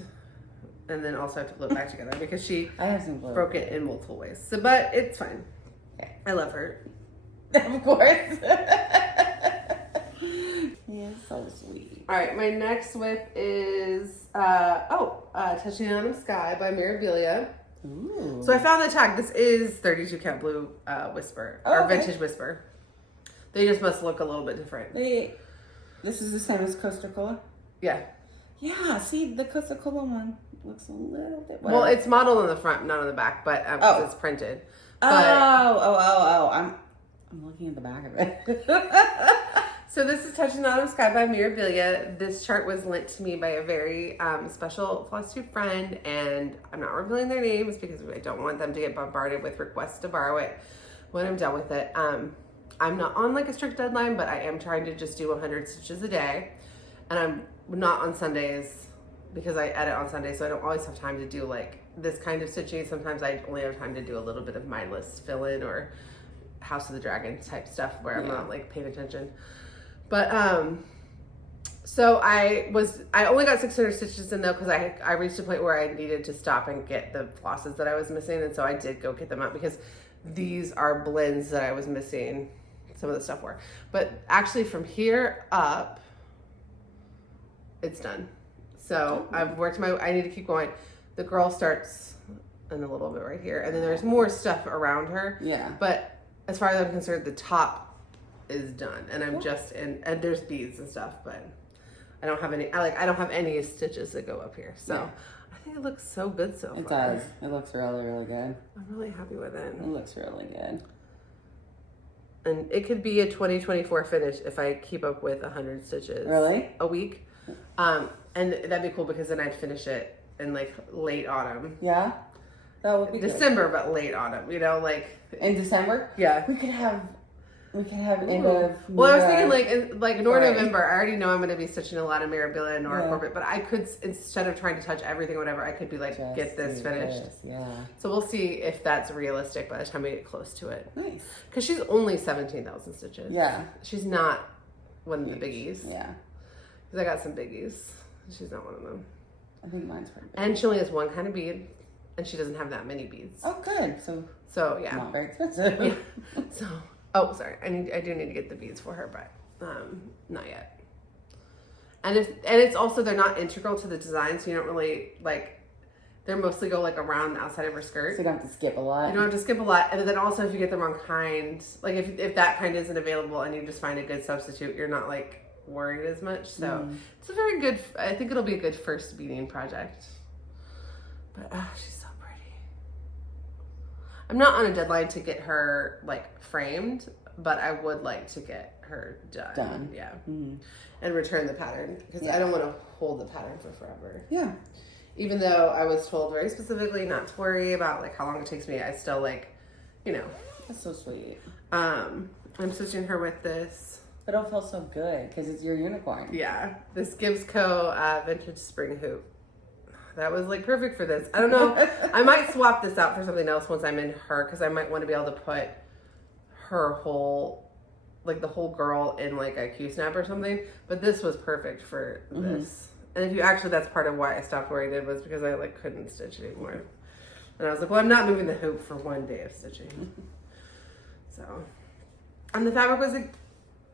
and then also have to glue it back together because I have some glue. broke it in multiple ways. So, but it's fine. Okay. I love her. Of course. Yeah, so sweet. All right, my next whip is Touching on the Sky by Mirabilia. Ooh. So I found the tag. This is 32 count blue whisper or vintage whisper. They just must look a little bit different. This is the same as Costa Cola? Yeah. Yeah, see, the Costa Cola one looks a little bit... Well, it's modeled on the front, not on the back, but it's printed. But, I'm looking at the back of it. So this is Touching on the Sky by Mirabilia. This chart was lent to me by a very special Flosstube friend, and I'm not revealing their names because I don't want them to get bombarded with requests to borrow it when I'm done with it. I'm not on like a strict deadline, but I am trying to just do 100 stitches a day, and I'm not on Sundays because I edit on Sundays, so I don't always have time to do like this kind of stitching. Sometimes I only have time to do a little bit of mindless fill-in or House of the Dragon type stuff where I'm not like paying attention. But so I only got 600 stitches in though because I reached a point where I needed to stop and get the flosses that I was missing, and so I did go get them out because these are blends that I was missing. Some of the stuff were, but actually from here up, it's done. So I've worked I need to keep going. The girl starts in a little bit right here, and then there's more stuff around her. Yeah. But as far as I'm concerned, the top is done, and I'm just in, and there's beads and stuff, but I don't have any. I don't have any stitches that go up here. So I think it looks so good so far. It does. It looks really, really good. I'm really happy with it. It looks really good. And it could be a 2024 finish if I keep up with 100 stitches. Really? A week. And that'd be cool because then I'd finish it in like late autumn. Yeah? That would be December, good. But late autumn, you know, like. In December? Yeah. We could have end of. Well, I was thinking like November. I already know I'm going to be stitching a lot of Mirabilia and Nora Corporate, but I could, instead of trying to touch everything or whatever, I could be like, just get this finished. Yeah. So we'll see if that's realistic by the time we get close to it. Nice. Because she's only 17,000 stitches. Yeah. She's not one of the biggies. Yeah. Because I got some biggies. She's not one of them. I think mine's pretty big. And she only has one kind of bead, and she doesn't have that many beads. Oh, good. So yeah. Not very expensive. Yeah. So. Oh, sorry. I do need to get the beads for her, but not yet. And it's also, they're not integral to the design, so you don't really like. They mostly go like around the outside of her skirt. So you don't have to skip a lot. You don't have to skip a lot, and then also if you get the wrong kind, like if that kind isn't available and you just find a good substitute, you're not like worried as much. So it's a very good. I think it'll be a good first beading project. But she's so pretty. I'm not on a deadline to get her like framed, but I would like to get her done. Yeah. Mm-hmm. And return the pattern because I don't want to hold the pattern for forever. Yeah. Even though I was told very specifically not to worry about like how long it takes me, I still like, you know. That's so sweet. I'm stitching her with this. But it'll feel so good because it's your unicorn. Yeah. This Gibbs Co. Vintage Spring Hoop. That was like perfect for this. I don't know. I might swap this out for something else once I'm in her because I might want to be able to put her whole, like the whole girl in like a Q-snap or something. But this was perfect for this. And if you actually, that's part of why I stopped where I did was because I like couldn't stitch anymore. And I was like, well, I'm not moving the hoop for one day of stitching. So, and the fabric was like,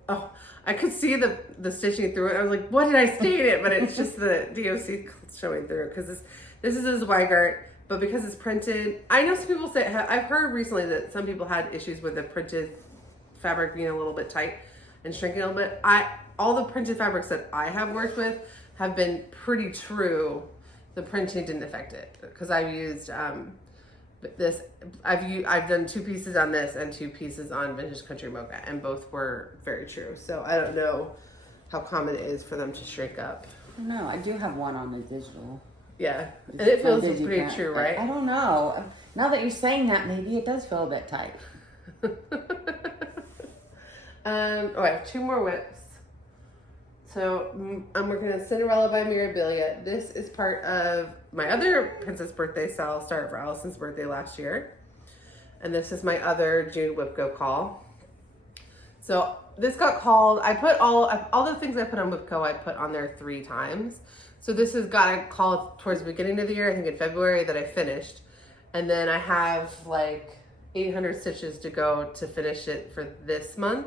oh, I could see the stitching through it. I was like, what did I stain it? But it's just the DOC showing through because this is a Zweigart, but because it's printed, I know some people say, I've heard recently that some people had issues with the printed fabric being a little bit tight and shrinking a little bit. All the printed fabrics that I have worked with have been pretty true. The printing didn't affect it because I've used this. I've done 2 pieces on this and 2 pieces on Vintage Country Mocha, and both were very true. So I don't know how common it is for them to shrink up. No, I do have one on the digital. Yeah, and it feels pretty Digiprint, true, right? I don't know. Now that you're saying that, maybe it does feel a bit tight. Oh, I have 2 more whips. So I'm working on Cinderella by Mirabilia. This is part of my other Princess Birthday SAL started for Allison's birthday last year. And this is my other June whip go call. So this got called, I put all the things I put on WhipCo, I put on there 3 times. So this has got a call towards the beginning of the year, I think in February, that I finished. And then I have like 800 stitches to go to finish it for this month,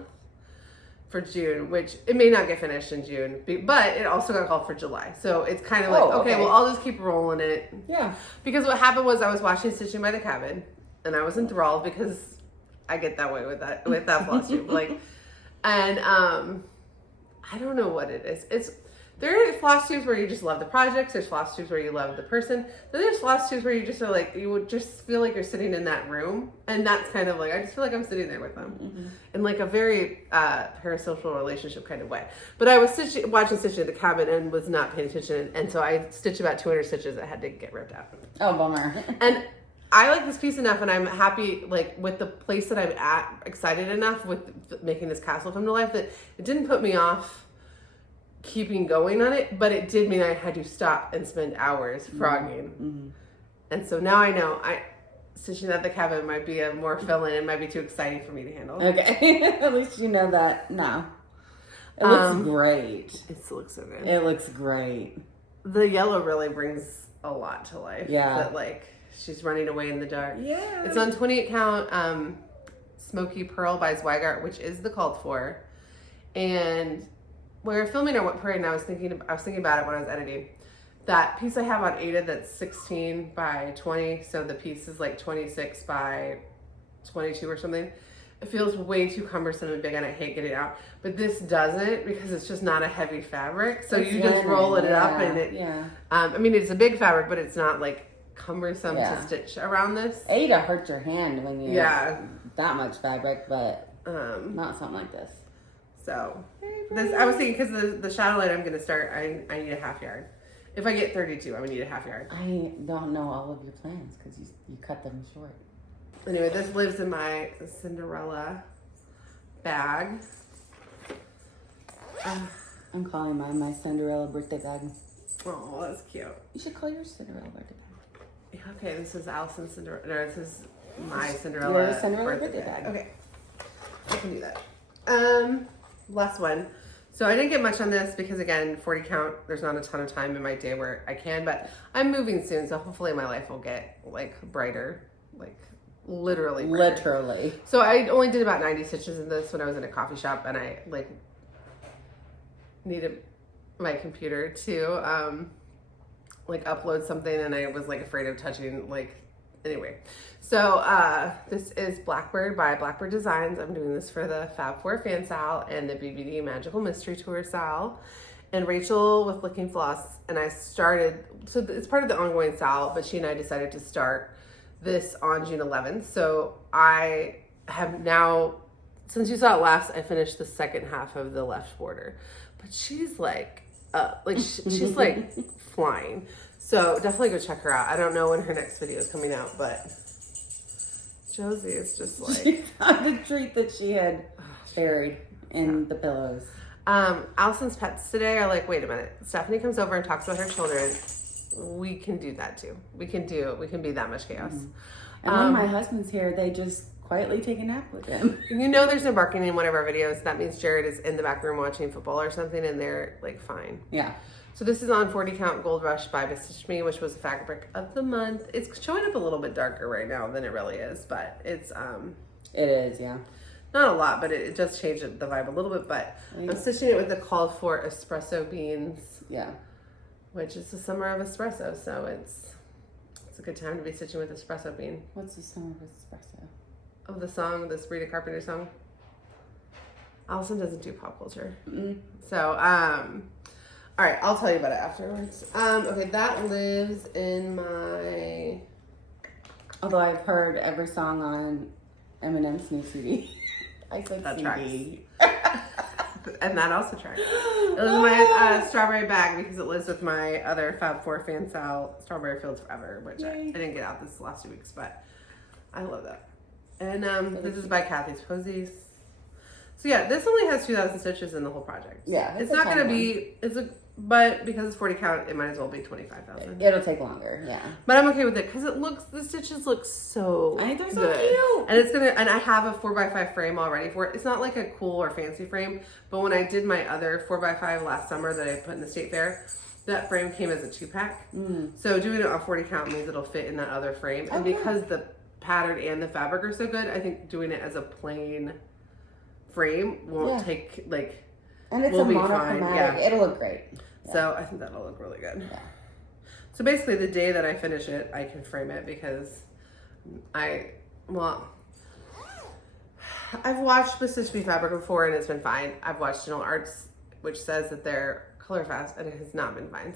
for June, which it may not get finished in June, but it also got called for July. So it's kind of like, okay, well, I'll just keep rolling it. Yeah. Because what happened was I was watching Stitching by the Cabin, and I was enthralled because I get that way with that Flosstube. Like, and I don't know what it is. There are Flosstubes where you just love the projects. There's Flosstubes where you love the person. Then there's Flosstubes where you just are like, you would just feel like you're sitting in that room. And that's kind of like, I just feel like I'm sitting there with them in like a very parasocial relationship kind of way. But I was watching Stitching at the Cabin and was not paying attention. And so I stitched about 200 stitches that had to get ripped out. Oh, bummer. And I like this piece enough, and I'm happy, like, with the place that I'm at, excited enough with making this castle come to life that it didn't put me off keeping going on it, but it did mean I had to stop and spend hours frogging. And so now I know Stitching at the Cabin might be a more fill-in. It might be too exciting for me to handle. Okay. At least you know that now. It looks great. It still looks so good. It looks great. The yellow really brings a lot to life. Yeah. That, like, she's running away in the dark. Yeah. It's on 28 count Smoky Pearl by Zweigart, which is the called for. And when we were filming our whip parade, and I was thinking about it when I was editing. That piece I have on Ada that's 16 by 20, so the piece is like 26 by 22 or something. It feels way too cumbersome and big, and I hate getting it out. But this doesn't, because it's just not a heavy fabric. So you just roll it up, and it. Yeah. I mean, it's a big fabric, but it's not like cumbersome to stitch around this. Ada hurts your hand when you that much fabric, but not something like this. So this, I was thinking, because the shadow line I'm going to start, I need a half yard. If I get 32, I would need a half yard. I don't know all of your plans because you cut them short. Anyway, this lives in my Cinderella bag. I'm calling mine my Cinderella birthday bag. Oh, that's cute. You should call yours Cinderella birthday bag. Okay, this is Allison's Cinderella. No, this is my Cinderella, Your Cinderella birthday bag. Okay, I can do that. Last one. So I didn't get much on this because, again, 40 count, there's not a ton of time in my day where I can, but I'm moving soon, so hopefully my life will get, like, brighter, like, literally brighter. Literally. So I only did about 90 stitches in this when I was in a coffee shop, and I, like, needed my computer to, like, upload something, and I was, like, afraid of touching, like, anyway. So this is Blackbird by Blackbird Designs. I'm doing this for the Fab 4 Fan Sal and the BBD Magical Mystery Tour Sal. And Rachel with Licking Floss and I started, so it's part of the ongoing Sal, but she and I decided to start this on June 11th. So I have now, since you saw it last, I finished the second half of the left border. But she's like she's like flying. So definitely go check her out. I don't know when her next video is coming out, but Josie is just like... She found a treat that she had buried in the pillows. Allison's pets today are like, wait a minute. Stephanie comes over and talks about her children. We can do that too. We can be that much chaos. And when my husband's here, they just quietly take a nap with him. You know there's no barking in one of our videos. That means Jared is in the back room watching football or something, and they're like fine. Yeah. So this is on 40 count Gold Rush by Stitch Me, which was the fabric of the month. It's showing up a little bit darker right now than it really is, but it's it is, yeah. not a lot, but it does change the vibe a little bit. But I'm stitching it with the called for espresso beans. Yeah. Which is the summer of espresso, so it's a good time to be stitching with espresso bean. What's the summer of espresso? Oh, the song, the Sabrina Carpenter song. Allison doesn't do pop culture. So, all right, I'll tell you about it afterwards. Okay, that lives in my... Although I've heard every song on Eminem's new CD. I said that CD. And that also tracked. It was my strawberry bag because it lives with my other Fab 4 Fan Sal Strawberry Fields Forever, which I didn't get out this last 2 weeks, but I love that. And this is by Kathy's Posies. So yeah, this only has 2,000 stitches in the whole project. Yeah. It's not going to be, but because it's 40 count, it might as well be 25,000. It'll take longer, yeah. But I'm okay with it because the stitches look so I think they're good. so cute. And I have a 4x5 frame already for it. It's not like a cool or fancy frame, but when I did my other 4x5 last summer that I put in the state fair, that frame came as a 2-pack. So doing it on 40 count means it'll fit in that other frame. And because the pattern and the fabric are so good, I think doing it as a plain frame won't take and it's will a be monochromatic. fine. Yeah. It'll look great. Yeah. So I think that'll look really good. Yeah. So basically the day that I finish it, I can frame it because I've watched the Stitch Me fabric before and it's been fine. I've watched Gentle Arts, which says that they're color fast, and it has not been fine.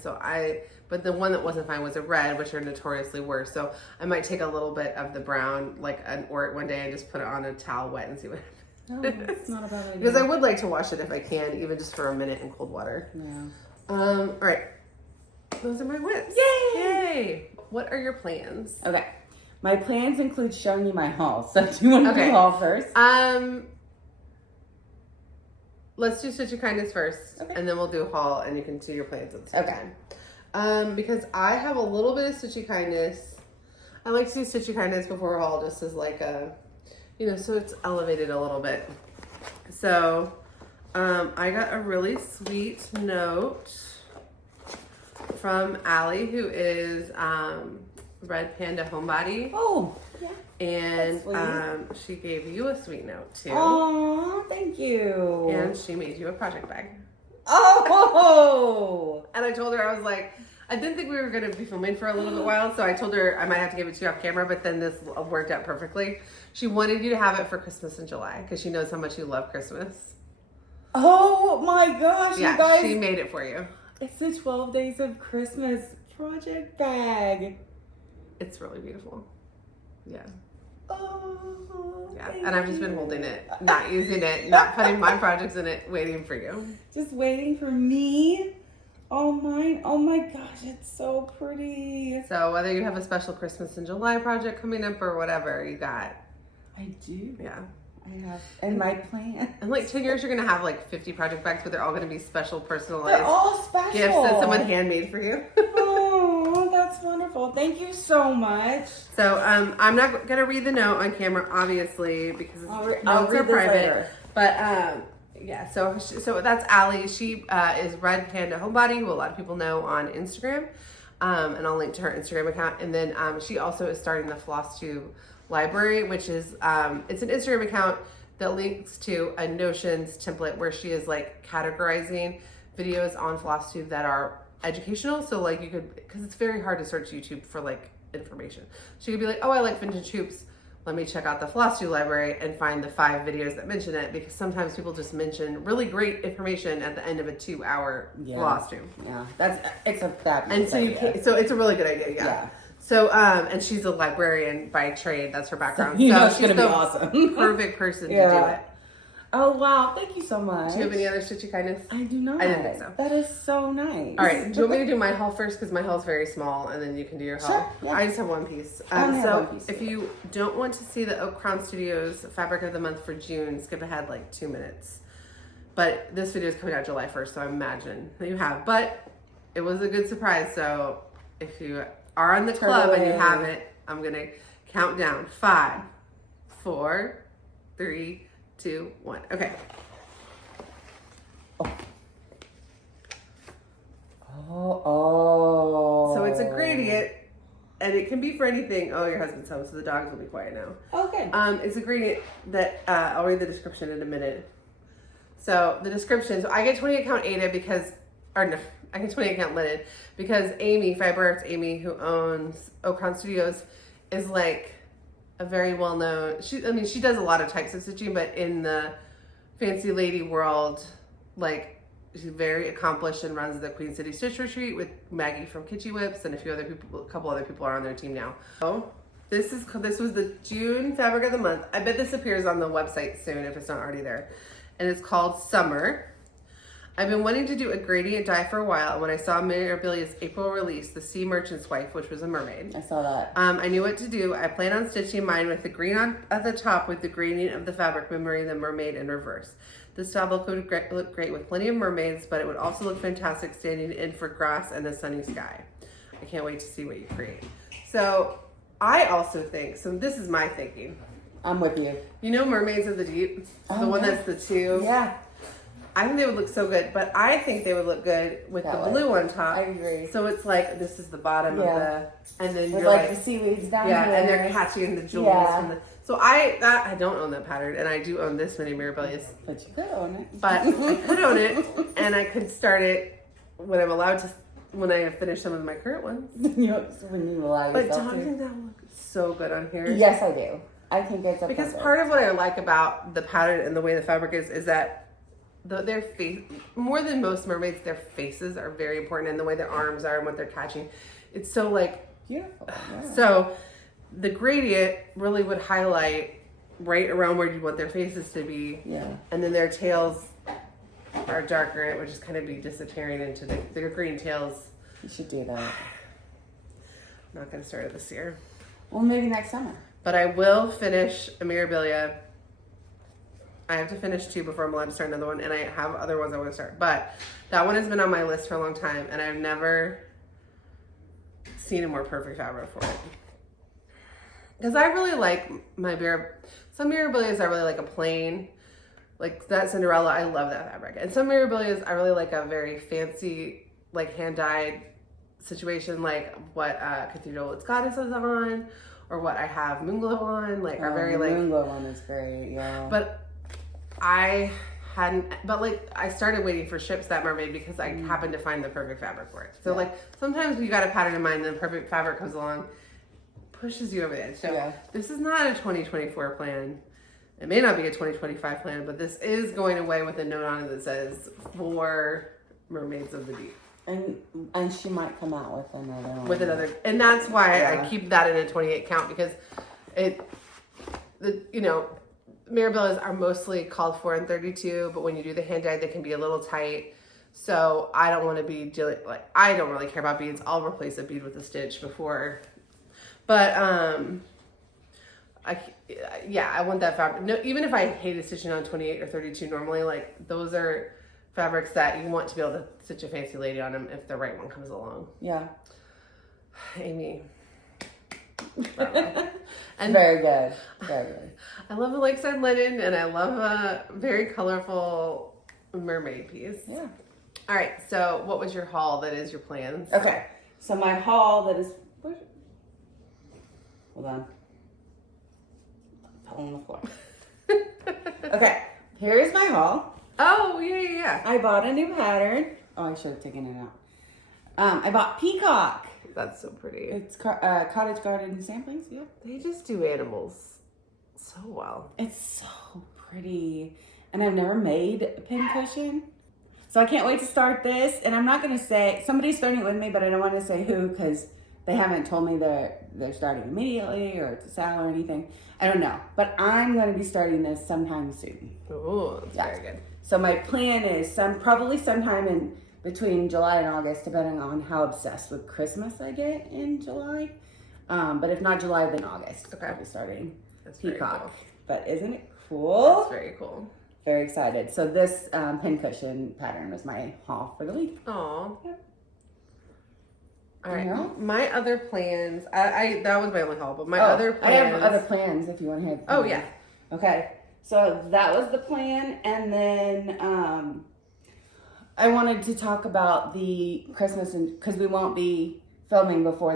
But the one that wasn't fine was a red, which are notoriously worse. So I might take a little bit of the brown, like an Ort one day, and just put it on a towel wet and see what happens. No, it's not a bad idea. Because I would like to wash it if I can, even just for a minute in cold water. Yeah. All right. Those are my whips. Yay! Yay! What are your plans? Okay. My plans include showing you my haul. So do you want to do haul first? Let's do Stitchy Kindness first, and then we'll do haul, and you can do your plans at the same time. Because I have a little bit of Stitchy Kindness. I like to do Stitchy Kindness before haul, just as like a, so it's elevated a little bit. So, I got a really sweet note from Allie, who is Red Panda Homebody. Oh, yeah. And she gave you a sweet note too. Oh, thank you. And she made you a project bag. Oh! And I told her, I was like, I didn't think we were going to be filming for a little bit while, so I told her I might have to give it to you off camera, but then this worked out perfectly. She wanted you to have it for Christmas in July because she knows how much you love Christmas. Oh my gosh, Yeah, you guys. she made it for you. It's the 12 Days of Christmas project bag. It's really beautiful. Yeah. Oh, Yeah. And I've just been holding it, not using it, not putting my projects in it, waiting for you. Just waiting for me. Oh my gosh, it's so pretty. So whether you have a special Christmas in July project coming up or whatever you got. I do. Yeah. I have. And my plan. In like 10 years, you're going to have like 50 project bags, but they're all going to be special, personalized They're all special. gifts that someone handmade for you. Oh, that's wonderful. Thank you so much. So I'm not going to read the note on camera, obviously, because I'll read private. later. But yeah, so that's Allie. She is Red Panda Homebody, who a lot of people know on Instagram. And I'll link to her Instagram account. And then she also is starting the Flosstube Library, which is it's an Instagram account that links to a Notions template where she is like categorizing videos on Flosstube that are educational. So like you could, because it's very hard to search YouTube for like information. She could be like, oh, I like vintage hoops. Let me check out the Flosstube library and find the 5 videos that mention it, because sometimes people just mention really great information at the end of a 2-hour Flosstube. Yeah, it's a fabulous idea. So it's a really good idea. Yeah. So and she's a librarian by trade. That's her background. So she's gonna be awesome. Perfect person to do it. Oh wow! Thank you so much. Do you have any other Stitchy Kindness? I do not. I didn't think so. That is so nice. All right. Do you want me to do my haul first? Because my haul is very small, and then you can do your haul. Sure. Yeah. I just have one piece. If you don't want to see the Oak Crown Studios Fabric of the Month for June, skip ahead like 2 minutes. But this video is coming out July 1st, so I imagine that you have. But it was a good surprise. So if you are on the club and you have it, I'm gonna count down 5, 4, 3, 2, 1. Okay. Oh. So it's a gradient, and it can be for anything. Oh, your husband's home, so the dogs will be quiet now. Okay. It's a gradient that I'll read the description in a minute. So the description. So I get 28 count Ada because, or no, I get 28 count linen because Amy, Fiber Arts Amy, who owns Oak Crown Studios, is like a very well-known, she does a lot of types of stitching, but in the fancy lady world, like she's very accomplished and runs the Queen City Stitch Retreat with Maggie from Kitschy Whips, and a couple other people are on their team now. So this was the June Fabric of the Month. I bet this appears on the website soon if it's not already there. And it's called Summer. I've been wanting to do a gradient dye for a while, and when I saw Mirabilia's April release, The Sea Merchant's Wife, which was a mermaid. I saw that. I knew what to do. I plan on stitching mine with the green at the top with the gradient of the fabric mirroring the mermaid in reverse. This style would look great with plenty of mermaids, but it would also look fantastic standing in for grass and a sunny sky. I can't wait to see what you create. So I also think, so this is my thinking. I'm with you. You know Mermaids of the Deep? Oh, the one yeah. that's the two? Yeah. I think they would look so good, but I think they would look good with That the way. I on top. I agree. So it's like, this is the bottom of the, and then With you're like the seaweeds down here. and they're catching the jewels from the, so I don't own that pattern, and I do own this many Mirabilias. But you could own it. But I could own it, and I could start it when I'm allowed to, when I have finished some of my current ones. When you allow But yourself don't you think that would look so good on here? Yes, I do. I think it's a Because perfect. part of what I like about the pattern and the way the fabric is that their face, more than most mermaids, their faces are very important, and the way their arms are and what they're catching. It's so like, Beautiful. Yeah. so the gradient really would highlight right around where you want their faces to be. Yeah. And then their tails are darker, and it would just kind of be disappearing into their green tails. You should do that. I'm not going to start it this year. Well, maybe next summer. But I will finish a Mirabilia. I have to finish 2 before I'm allowed to start another one, and I have other ones I want to start. But that one has been on my list for a long time, and I've never seen a more perfect fabric for it. Because I really like some Mirabilias I really like a plain, like that Cinderella, I love that fabric. And some Mirabilias I really like a very fancy, like hand-dyed situation, like what Cathedral It's Goddess is on, or what I have Moonglow on, like are very like. Moonglow one is great, yeah. But I started waiting for ships that mermaid because I happened to find the perfect fabric for it. So like sometimes you got a pattern in mind and the perfect fabric comes along, pushes you over the edge. So this is not a 2024 plan. It may not be a 2025 plan, but this is going away with a note on it that says for Mermaids of the Deep. And she might come out with another one. With another, and that's why I keep that in a 28 count, because Mirabilias are mostly called for in 32, but when you do the hand dyed, they can be a little tight. So I don't want to be dealing, like, I don't really care about beads. I'll replace a bead with a stitch before. But, I want that fabric. No, even if I hated stitching on 28 or 32 normally, like, those are fabrics that you want to be able to stitch a fancy lady on them if the right one comes along. Yeah. Amy. And very good. Very good. I love a lakeside linen, and I love a very colorful mermaid piece. Yeah. All right. So, what was your haul? That is your plans. Okay. So my haul that is. Hold on. It fell on the floor. Okay. Here is my haul. Oh yeah. I bought a new pattern. Oh, I should have taken it out. I bought Peacock. That's so pretty. It's Cottage Garden samplings. Yeah. They just do animals so well. It's so pretty. And I've never made a pin cushion. So I can't wait to start this. And I'm not going to say, somebody's starting it with me, but I don't want to say who because they haven't told me they're starting immediately or it's a sale or anything. I don't know. But I'm going to be starting this sometime soon. Oh, that's very good. So my plan is probably sometime in between July and August, depending on how obsessed with Christmas I get in July. But if not July, then August. Okay. I'll be starting That's very Peacock. cool. But isn't it cool? That's very cool. Very excited. So this pin cushion pattern was my haul for the week. Aw. Yeah. All right. Yeah. My other plans, I that was my only haul, but my other plans. I have other plans if you want to hear. Oh, yeah. Okay. So that was the plan. And then I wanted to talk about the Christmas, because we won't be filming before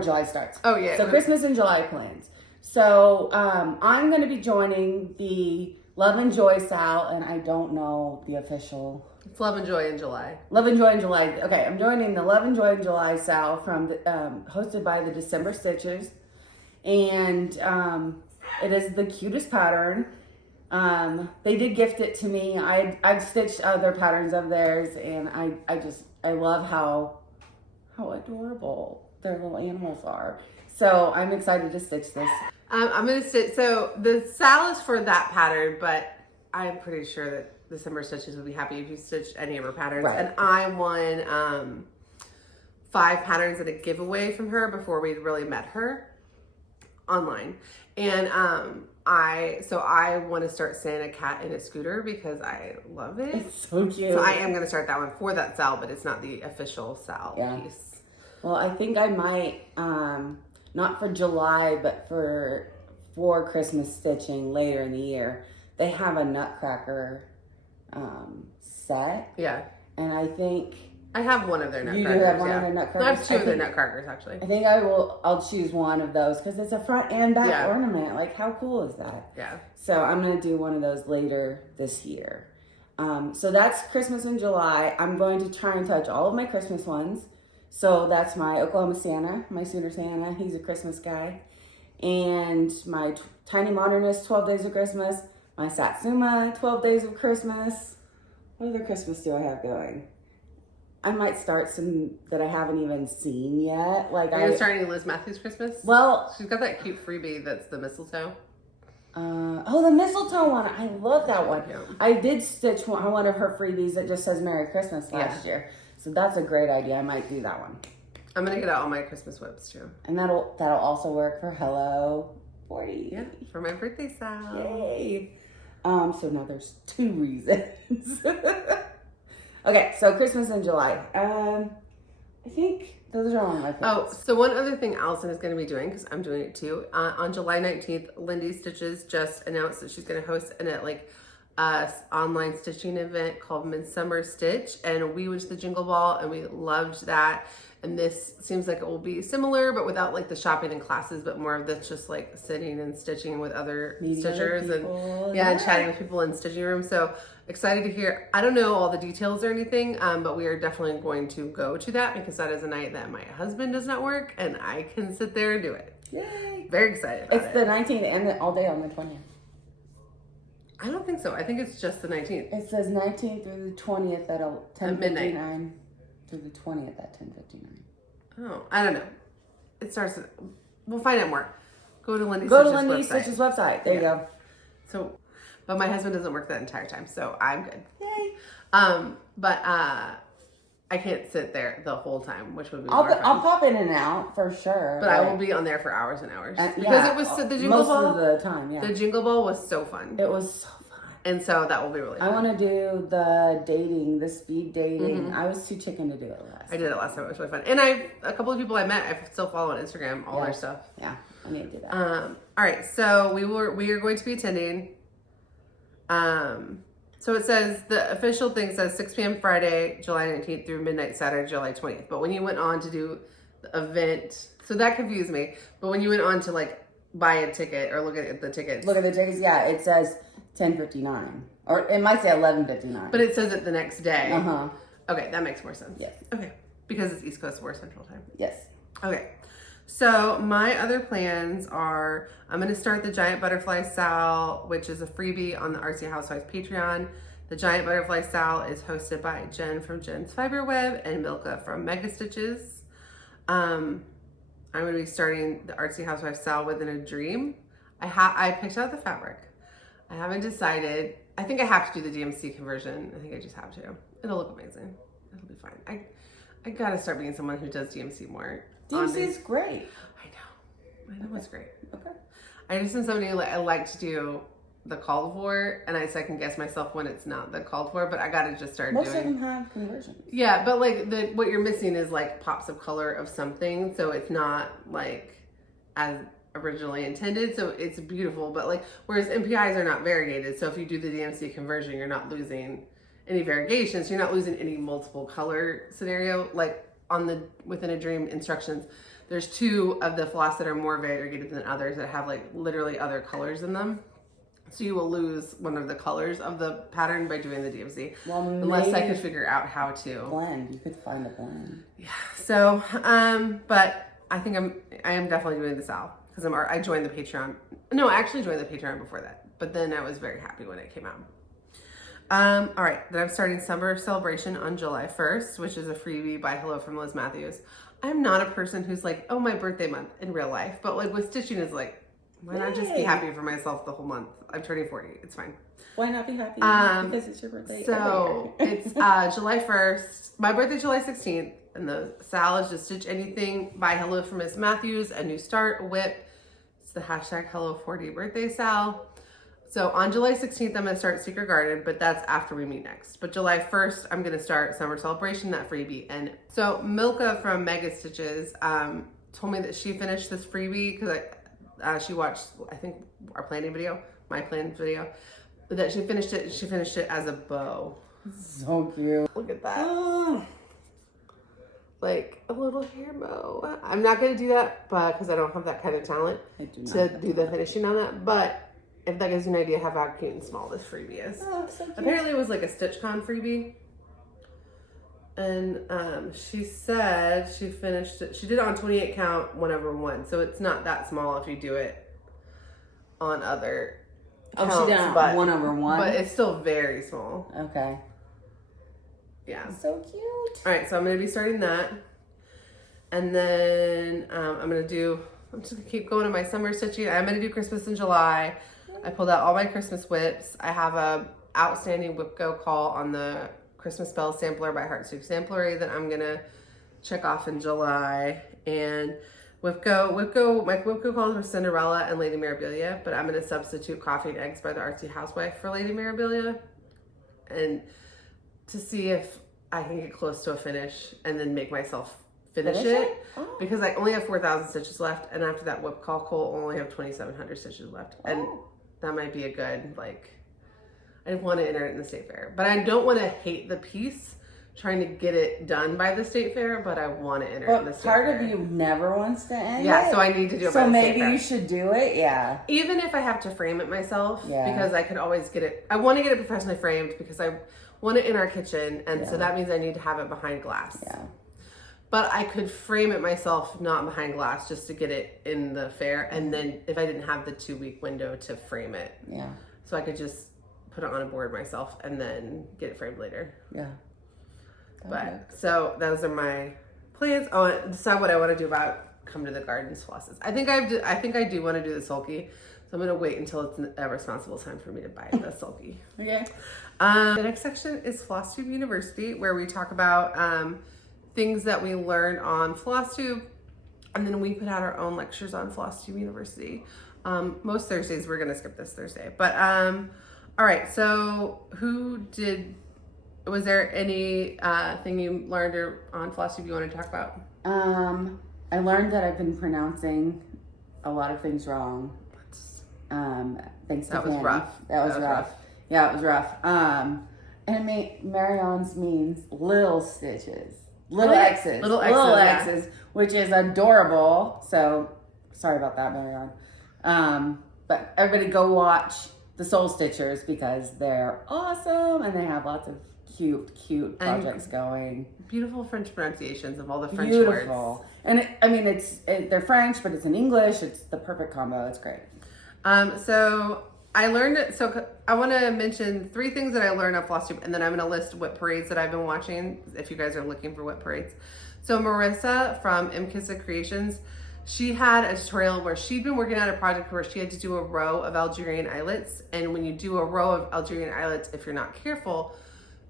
July starts. Oh, yeah. So Christmas and July plans. So I'm going to be joining the Love and Joy Sal, and I don't know the official. It's Love and Joy in July. Love and Joy in July. Okay, I'm joining the Love and Joy in July Sal from hosted by the December Stitches, and it is the cutest pattern. They did gift it to me. I've stitched other patterns of theirs, and I love how adorable their little animals are. So I'm excited to stitch this. I'm going to stitch, so the Sal is for that pattern, but I'm pretty sure that December Stitches would be happy if you stitched any of her patterns. Right. And I won 5 patterns at a giveaway from her before we really met her online. And I want to start Santa Cat in a Scooter because I love it. It's so cute. So I am going to start that one for that SAL, but it's not the official SAL piece. Well, I think I might, not for July, but for Christmas stitching later in the year, they have a Nutcracker set. Yeah. And I think I have one of their Nutcrackers. You do have one of their Nutcrackers? I have 2 of their Nutcrackers, actually. I think I'll choose one of those because it's a front and back ornament. Like, how cool is that? Yeah. So I'm going to do one of those later this year. So that's Christmas in July. I'm going to try and touch all of my Christmas ones. So that's my Oklahoma Santa, my Sooner Santa. He's a Christmas guy. And my Tiny Modernist, 12 Days of Christmas. My Satsuma, 12 Days of Christmas. What other Christmas do I have going? I might start some that I haven't even seen yet. Like, Are you starting Liz Mathews Christmas? Well, she's got that cute freebie that's the mistletoe. The mistletoe one. I love that one. Yeah. I did stitch one of her freebies that just says Merry Christmas last year. So that's a great idea. I might do that one. I'm gonna get out all my Christmas whips too. And that'll also work for Hello 40. Yeah, for my birthday SAL. Yay. So now there's 2 reasons. Okay, so Christmas in July. I think those are all my favorites. Oh, so one other thing Allison is going to be doing, because I'm doing it too, on July 19th, DeesTwentyStitches just announced that she's going to host an online stitching event called Midsummer Stitch, and we went to the Jingle Ball and we loved that. And this seems like it will be similar, but without like the shopping and classes, but more of this just like sitting and stitching with other stitchers and chatting with people in stitching rooms. So excited to hear. I don't know all the details or anything, but we are definitely going to go to that because that is a night that my husband does not work and I can sit there and do it. Yay! Very excited about It's the 19th and all day on the 20th. I don't think so. I think it's just the 19th. It says 19th through the 20th at 10:59 through the 20th at 10:59. Oh, I don't know. It starts. We'll find out more. Go to DeesTwentyStitches website. There you go. So, but my husband doesn't work that entire time, so I'm good. Yay! But I can't sit there the whole time, which would be I'll more fun. I'll pop in and out for sure. But I will be on there for hours and hours because it was the Jingle Ball. Most of the time, yeah. The Jingle Ball was so fun. It was so fun. And so that will be really fun. I want to do the speed dating. I was too chicken to do it last. I did it last time. It was really fun. And a couple of people I met, I still follow on Instagram, all their stuff. Yeah, I need to do that. All right, so we are going to be attending. So it says, the official thing says 6 p.m. Friday, July 19th through midnight Saturday, July 20th. But when you went on to do the event, so that confused me. But when you went on to like buy a ticket or look at the tickets. Look at the tickets, yeah, it says 10:59. Or it might say 11:59. But it says it the next day. Uh-huh. Okay, that makes more sense. Yes. Okay, because it's East Coast, we're Central Time. Yes. Okay, so my other plans are, I'm going to start the Giant Butterfly SAL, which is a freebie on the Artsy Housewives Patreon. The Giant Butterfly SAL is hosted by Jen from Jen's Fiberweb and Milka from Mega Stitches. I'm going to be starting the Artsy Housewives SAL within a dream. I picked out the fabric. I haven't decided. I think I have to do the DMC conversion. I think I just have to. It'll look amazing. It'll be fine. I gotta start being someone who does DMC more. DMC is great. I know it's great. Okay. I just am somebody I like to do the called for, and I second guess myself when it's not the called for, but I gotta just start doing. Most of them have conversions. Yeah, but like what you're missing is like pops of color of something, so it's not like as originally intended, so it's beautiful, but like whereas MPIs are not variegated, so if you do the DMC conversion, you're not losing any variegations, you're not losing any multiple color scenario. Like on the Within a Dream instructions, there's 2 of the floss that are more variegated than others that have like literally other colors in them, so you will lose one of the colors of the pattern by doing the DMC. Well, unless I could figure out how to blend. You could find a blend. Yeah. So but I think I am definitely doing the SAL. Because I joined the Patreon. No, I actually joined the Patreon before that. But then I was very happy when it came out. All right, then I'm starting Summer Celebration on July 1st, which is a freebie by Hello from Liz Mathews. I'm not a person who's like, oh, my birthday month in real life. But like with stitching is like Why not just be happy for myself the whole month? I'm turning 40. It's fine. Why not be happy? Because it's your birthday. So it's July 1st. My birthday, July 16th. And the SAL is just Stitch Anything. Buy Hello from Liz Mathews. A new start. A whip. It's the hashtag Hello 40 Birthday SAL. So on July 16th, I'm going to start Secret Garden, but that's after we meet next. But July 1st, I'm going to start Summer Celebration, that freebie. And so Milka from Mega Stitches told me that she finished this freebie because she watched, I think, our planning video, my planning video, that she finished it. She finished it as a bow. So cute. Look at that. Oh. Like a little hair bow. I'm not going to do that because I don't have that kind of talent to do the finishing on that. But if that gives you an idea how cute and small this freebie is. Oh, so cute. Apparently it was like a StitchCon freebie. And she said she finished it. She did it on 28 count 1/1. So it's not that small if you do it on other counts. She did it on 1/1? But it's still very small. Okay. Yeah. So cute. All right, so I'm going to be starting that. And then I'm just going to keep going to my summer stitching. I'm going to do Christmas in July. I pulled out all my Christmas whips. I have a outstanding whip go call on the Christmas Bell Sampler by Heartstitch Samplery that I'm going to check off in July. And my whip go calls were Cinderella and Lady Mirabilia, but I'm going to substitute Coffee and Eggs by the Artsy Housewife for Lady Mirabilia. And to see if I can get close to a finish and then make myself finish it. Oh. Because I only have 4,000 stitches left, and after that whip call, I'll only have 2,700 stitches left. Oh. And that might be a good, I want to enter it in the state fair. But I don't want to hate the piece trying to get it done by the state fair, but I want to enter it in the state fair. Part of you never wants to end it. So I need to do it by the state fair. So maybe you should do it, yeah. Even if I have to frame it myself, because I could always get it. I want to get it professionally framed because I want it in our kitchen, and so that means I need to have it behind glass. Yeah. But I could frame it myself, not behind glass, just to get it in the fair. And then if I didn't have the 2-week window to frame it. Yeah. So I could just put it on a board myself and then get it framed later. Yeah. So those are my plans. Oh, and decide what I want to do about come to the gardens flosses. I think I do want to do the sulky. So I'm going to wait until it's a responsible time for me to buy the sulky. Okay. The next section is Flosstube University, where we talk about things that we learned on Flosstube, and then we put out our own lectures on Flosstube University. Most Thursdays, we're gonna skip this Thursday, but all right. So was there any thing you learned on Flosstube you want to talk about? I learned that I've been pronouncing a lot of things wrong. Thanks to That was rough. That was rough. Yeah, it was rough. And Marion's means little stitches. Little X's. Little X's, which is adorable. So, sorry about that, Marion. But everybody go watch the Soul Stitchers because they're awesome and they have lots of cute projects going. Beautiful French pronunciations of all the French words. And they're French, but it's in English. It's the perfect combo. It's great. So I learned it. So I want to mention 3 things that I learned on Flosstube, and then I'm going to list whip parades that I've been watching if you guys are looking for whip parades. So Marissa from MKissa Creations, she had a tutorial where she'd been working on a project where she had to do a row of Algerian eyelets. And when you do a row of Algerian eyelets, if you're not careful,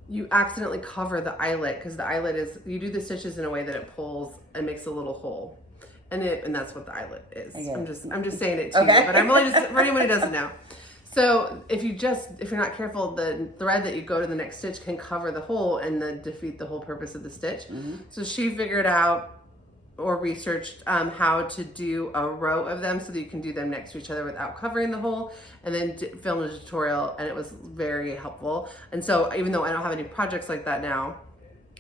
you accidentally cover the eyelet because the eyelet is, you do the stitches in a way that it pulls and makes a little hole. And that's what the eyelet is. I'm just saying it to you, but I'm really just for anyone who doesn't know. So if you're not careful, the thread that you go to the next stitch can cover the hole and then defeat the whole purpose of the stitch. Mm-hmm. So she figured out or researched how to do a row of them so that you can do them next to each other without covering the hole, and then filmed a tutorial, and it was very helpful. And so even though I don't have any projects like that now,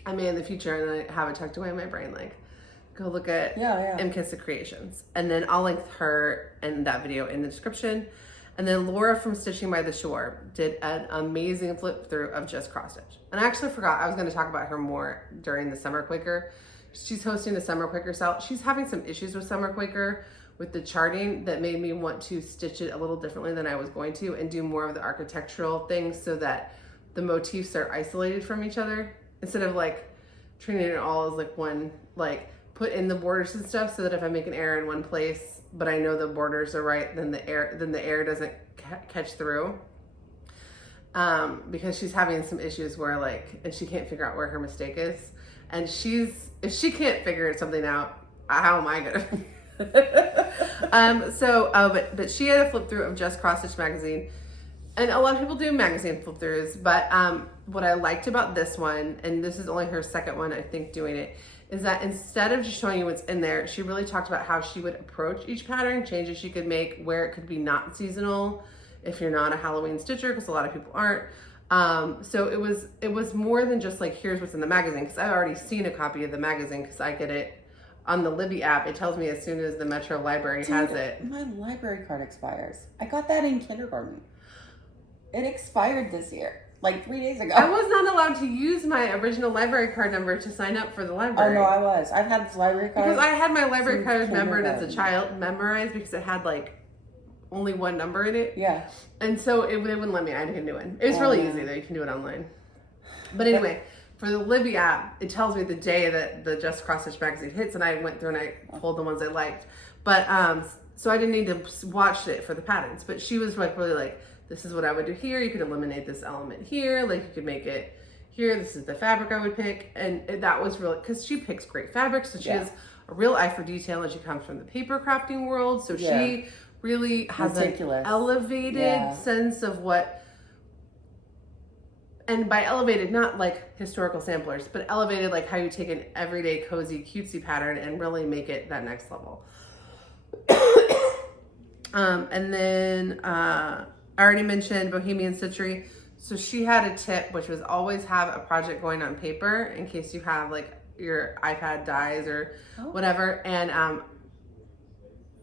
I may in the future, and I have it tucked away in my brain, go look at MKissa Creations. And then I'll link her and that video in the description. And then Laura from Stitching by the Shore did an amazing flip through of just cross stitch. And I actually forgot, I was going to talk about her more during the Summer Quaker. She's hosting the Summer Quaker SAL. She's having some issues with Summer Quaker with the charting that made me want to stitch it a little differently than I was going to and do more of the architectural things so that the motifs are isolated from each other instead of treating it all as one put in the borders and stuff so that if I make an error in one place, but I know the borders are right, then the error doesn't catch through. Because she's having some issues where and she can't figure out where her mistake is. And if she can't figure something out, how am I gonna? But she had a flip through of Just Cross Stitch magazine. And a lot of people do magazine flip throughs, but what I liked about this one, and this is only her second one, I think, doing it, is that instead of just showing you what's in there, she really talked about how she would approach each pattern, changes she could make, where it could be not seasonal if you're not a Halloween stitcher, because a lot of people aren't. So it was more than just here's what's in the magazine, because I've already seen a copy of the magazine because I get it on the Libby app. It tells me as soon as the Metro Library has it. My library card expires. I got that in kindergarten. It expired this year, 3 days ago. I was not allowed to use my original library card number to sign up for the library. Oh, no, I was. I've had this library card. Because I had my library card remembered as a child, memorized, because it had only one number in it. Yeah. And so they wouldn't let me. I had a new one. It's really easy though. You can do it online. But anyway, for the Libby app, it tells me the day that the Just Cross Stitch magazine hits, and I went through and I pulled the ones I liked. But so I didn't need to watch it for the patterns. But she was really this is what I would do here. You could eliminate this element here. You could make it here. This is the fabric I would pick. And that was really, because she picks great fabrics. So she has a real eye for detail, and she comes from the paper crafting world. So she really has an elevated sense of what, and by elevated, not historical samplers, but elevated how you take an everyday cozy cutesy pattern and really make it that next level. And then I already mentioned Bohemian Stitchery. So she had a tip, which was always have a project going on paper in case you have your iPad dies or whatever. And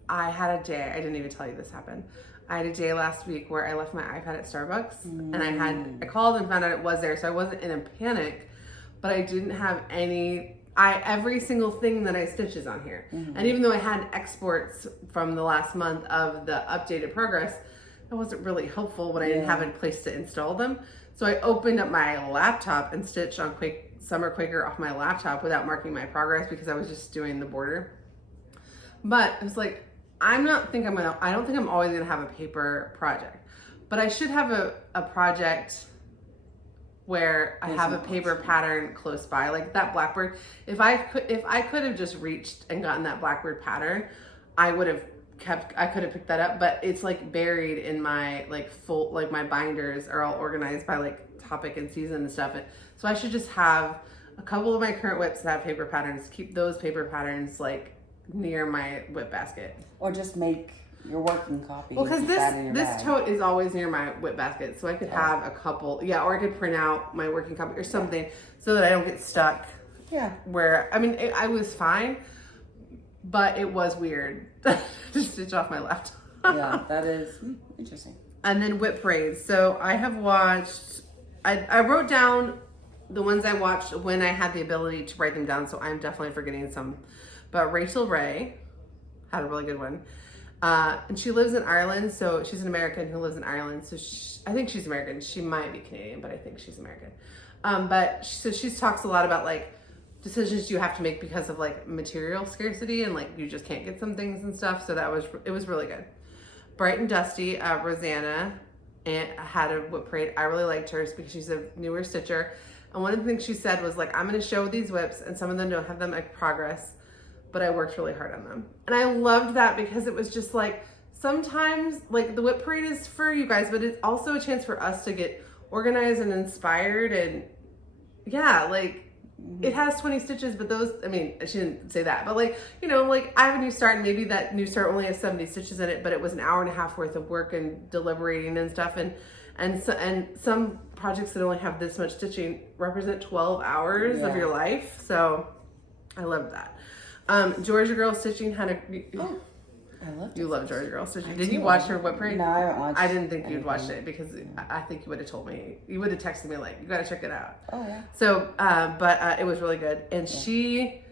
I had a day, I didn't even tell you this happened. I had a day last week where I left my iPad at Starbucks and I called and found out it was there. So I wasn't in a panic, but I didn't have every single thing that I stitch is on here. And even though I had exports from the last month of the updated progress, that wasn't really helpful when I didn't have a place to install them. So I opened up my laptop and stitched on Summer Quaker off my laptop without marking my progress because I was just doing the border. But it was I don't think I'm always gonna have a paper project, but I should have a project where I have a paper pattern close by, like that blackbird. If I could have just reached and gotten that blackbird pattern, I could have picked that up, but it's buried in my my binders are all organized by topic and season and stuff. So I should just have a couple of my current whips that have paper patterns, keep those paper patterns near my whip basket. Or just make your working copy. Well, because this tote is always near my whip basket, so I could have a couple, or I could print out my working copy or something so that I don't get stuck. Yeah. Where, I was fine, but it was weird to stitch off my laptop. Yeah, that is interesting. And then whip parades. So I have watched, I wrote down the ones I watched when I had the ability to write them down, so I'm definitely forgetting some. But Rachel Ray had a really good one. And she lives in Ireland, so she's an American who lives in Ireland. So I think she's American. She might be Canadian, but I think she's American. But she talks a lot about decisions you have to make because of material scarcity and you just can't get some things and stuff. So it was really good. Bright and Dusty, Rosanna, and had a whip parade. I really liked hers because she's a newer stitcher. And one of the things she said was I'm going to show these whips, and some of them don't have them in progress, but I worked really hard on them. And I loved that because it was just sometimes the whip parade is for you guys, but it's also a chance for us to get organized and inspired. And it has 20 stitches, but those, she didn't say that, but I have a new start, and maybe that new start only has 70 stitches in it, but it was an hour and a half worth of work and deliberating and stuff. And some projects that only have this much stitching represent 12 hours of your life. So I loved that. Georgia Girl Stitching had I love you love Georgia Girl Stitching. Did you watch her whip parade? No, I haven't watched. I didn't think you'd watched it because I think you would have told me. You would have texted me you got to check it out. Oh yeah. So, but it was really good, and she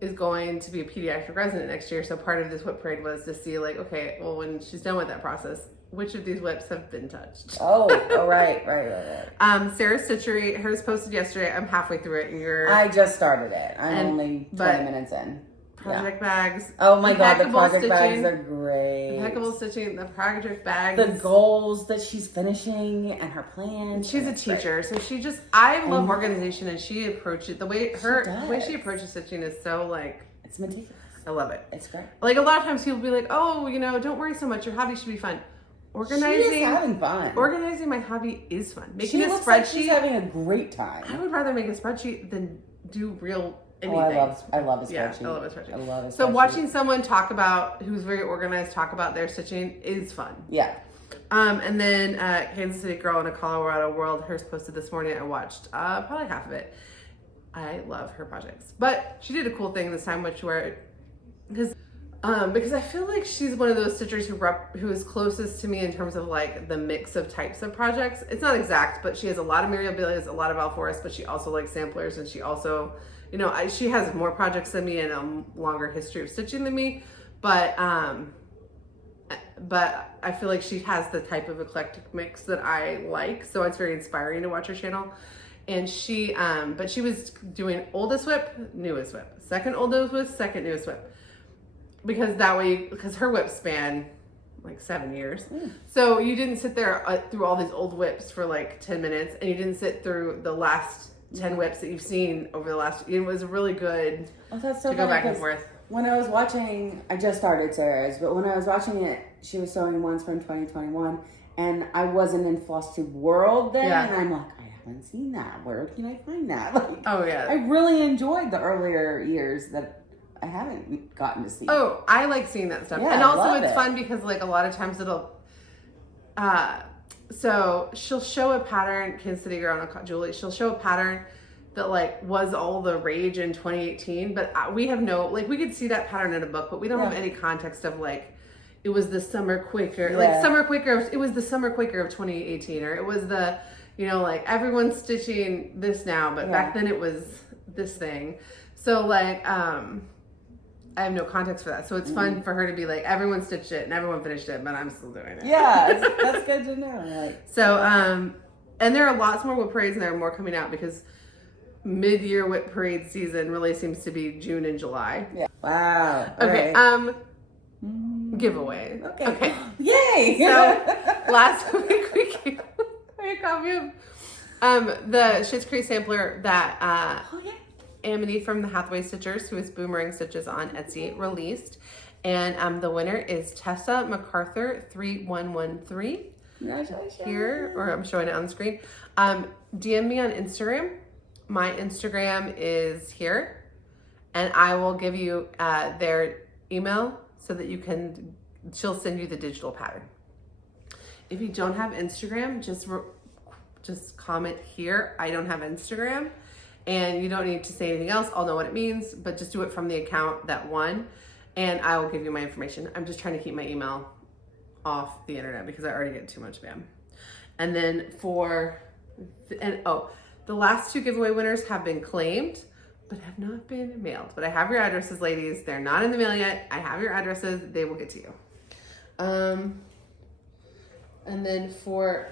is going to be a pediatric resident next year. So part of this whip parade was to see okay, well, when she's done with that process, which of these whips have been touched? Right. Sarah's Stitchery, hers posted yesterday. I'm halfway through it, and I just started it. I'm only 20 minutes in. project bags. Oh my god, the Impeccable project bags stitching. are great. Impeccable stitching, the project bags. The goals that she's finishing and her plans. She's a teacher, so I love organization, and she approaches the way she approaches stitching is so like, it's meticulous. I love it. It's great. Like a lot of times people be like, oh, you know, don't worry so much. Your hobby should be fun. Organizing, she is having fun. Organizing my hobby is fun. Making she a looks spreadsheet. Like she's having a great time. I would rather make a spreadsheet than do real anything. Oh, I love a spreadsheet. Yeah, I love a spreadsheet. I love a spreadsheet. So watching someone who's very organized, talk about their stitching is fun. Yeah. And then Kansas City Girl in a Colorado World, hers posted this morning. I watched probably half of it. I love her projects, but she did a cool thing this time, because I feel like she's one of those stitchers who is closest to me in terms of like the mix of types of projects. It's not exact, but she has a lot of Mirabilias, a lot of Alforas, but she also likes samplers, and she also, you know, she has more projects than me and a longer history of stitching than me, but I feel like she has the type of eclectic mix that I like, so it's very inspiring to watch her channel. And but she was doing oldest whip, newest whip, second oldest whip, second newest whip. Because her whips span like 7 years. So you didn't sit there through all these old whips for like 10 minutes, and you didn't sit through the last 10 whips that you've seen over the last, it was really good to go back and forth. When I was watching, I just started Sarah's, but when I was watching it, she was sewing ones from 2021, and I wasn't in Flosstube world then, and I'm like, I haven't seen that. Where can I find that? Like, oh yeah. I really enjoyed the earlier years that I haven't gotten to see. Oh, I like seeing that stuff. Yeah, and also it's fun because like a lot of times so she'll show a pattern, Kansas City Girl, Julie, she'll show a pattern that like was all the rage in 2018, but we have we could see that pattern in a book, but we don't have any context of like, it was the summer Quaker, it was the summer Quaker of 2018, or it was the, you know, like everyone's stitching this now, but back then it was this thing. So like, I have no context for that. So it's fun for her to be like, everyone stitched it and everyone finished it, but I'm still doing it. Yeah, that's good to know. Like, so, and there are lots more whip parades, and there are more coming out because mid-year whip parade season really seems to be June and July. Yeah. Wow. Okay. Right. Giveaway. Okay. Yay! So last week we gave away a copy of the Schitt's Creek sampler that Amity from the Hathaway Stitchers, who is Boomerang Stitches on Etsy, released. And the winner is Tessa MacArthur 3113. Congratulations. Here, or I'm showing it on the screen. DM me on Instagram. My Instagram is here. And I will give you their email so that she'll send you the digital pattern. If you don't have Instagram, just comment here. I don't have Instagram. And you don't need to say anything else. I'll know what it means, but just do it from the account that won, and I will give you my information. I'm just trying to keep my email off the internet because I already get too much spam. And then the last two giveaway winners have been claimed, but have not been mailed. But I have your addresses, ladies. They're not in the mail yet. I have your addresses. They will get to you. And then for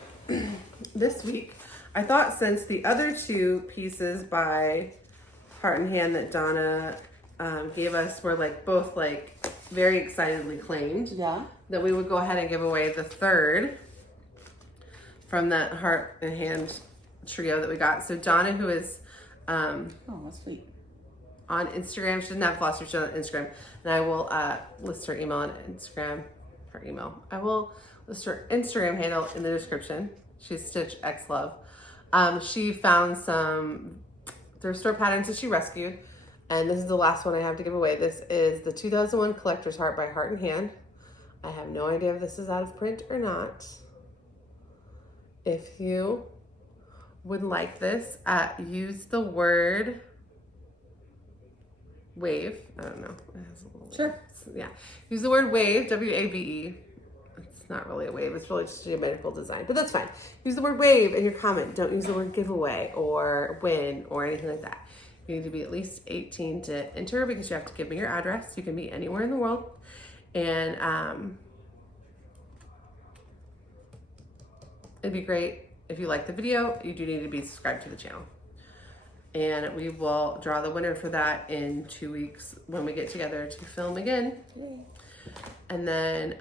this week, I thought since the other two pieces by Heart and Hand that Donna gave us were like both like very excitedly claimed, that we would go ahead and give away the third from that Heart and Hand trio that we got. So Donna, who is that's sweet, on Instagram, she doesn't have Flosstube, she's on Instagram, and I will list her email on Instagram. I will list her Instagram handle in the description. She's Stitch X Love. She found some thrift store patterns that she rescued, and this is the last one I have to give away. This is the 2001 Collector's Heart by Heart and Hand. I have no idea if this is out of print or not. If you would like this, use the word wave. I don't know. Sure. Yeah. Use the word wave, W-A-V-E. It's not really a wave. It's really just a geometrical design, but that's fine. Use the word wave in your comment. Don't use the word giveaway or win or anything like that. You need to be at least 18 to enter because you have to give me your address. You can be anywhere in the world. And it'd be great if you like the video. You do need to be subscribed to the channel. And we will draw the winner for that in 2 weeks when we get together to film again. Yay. And then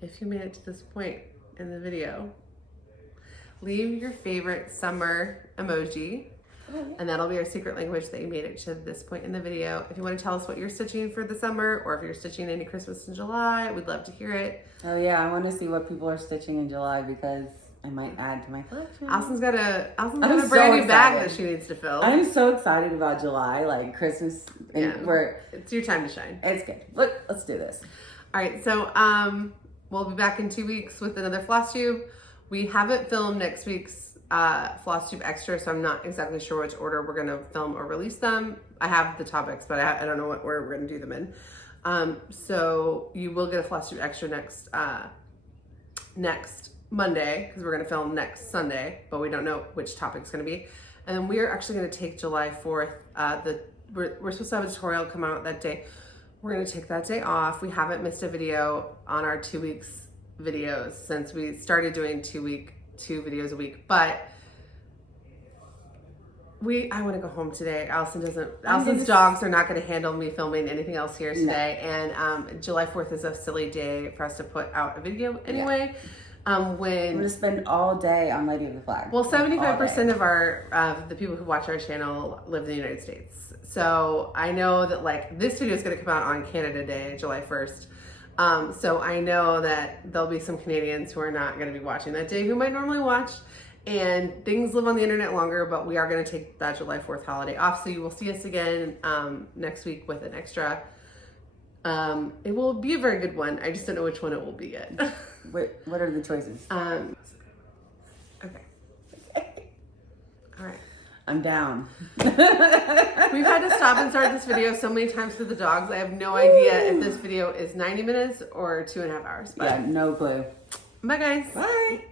if you made it to this point in the video, leave your favorite summer emoji. And that'll be our secret language that you made it to this point in the video. If you want to tell us what you're stitching for the summer, or if you're stitching any Christmas in July, we'd love to hear it. Oh yeah, I want to see what people are stitching in July because I might add to my collection. Allison's got a brand new bag that she needs to fill. I'm so excited about July, like Christmas. It's your time to shine. It's good. Look, let's do this. All right, so we'll be back in 2 weeks with another Flosstube. We haven't filmed next week's Flosstube Extra, so I'm not exactly sure which order we're gonna film or release them. I have the topics, but I don't know what order we're gonna do them in. So you will get a Flosstube Extra next Monday, because we're gonna film next Sunday, but we don't know which topic's gonna be. And then we are actually gonna take July 4th. We're supposed to have a tutorial come out that day. We're gonna take that day off. We haven't missed a video on our 2 weeks videos since we started doing 2 videos a week, but I want to go home today. Allison's dogs are not going to handle me filming anything else here today. No. And July 4th is a silly day for us to put out a video anyway. Yeah. We're going to spend all day on Lady of the Flag. Well, 75% of the people who watch our channel live in the United States. So I know that like this video is going to come out on Canada Day, July 1st. So I know that there'll be some Canadians who are not going to be watching that day who might normally watch, and things live on the internet longer, but we are going to take that July 4th holiday off. So you will see us again next week with an extra. It will be a very good one. I just don't know which one it will be yet. Wait, what are the choices? Okay. All right. I'm down. We've had to stop and start this video so many times for the dogs. I have no idea if this video is 90 minutes or 2.5 hours. But yeah, no clue. Bye, guys. Bye.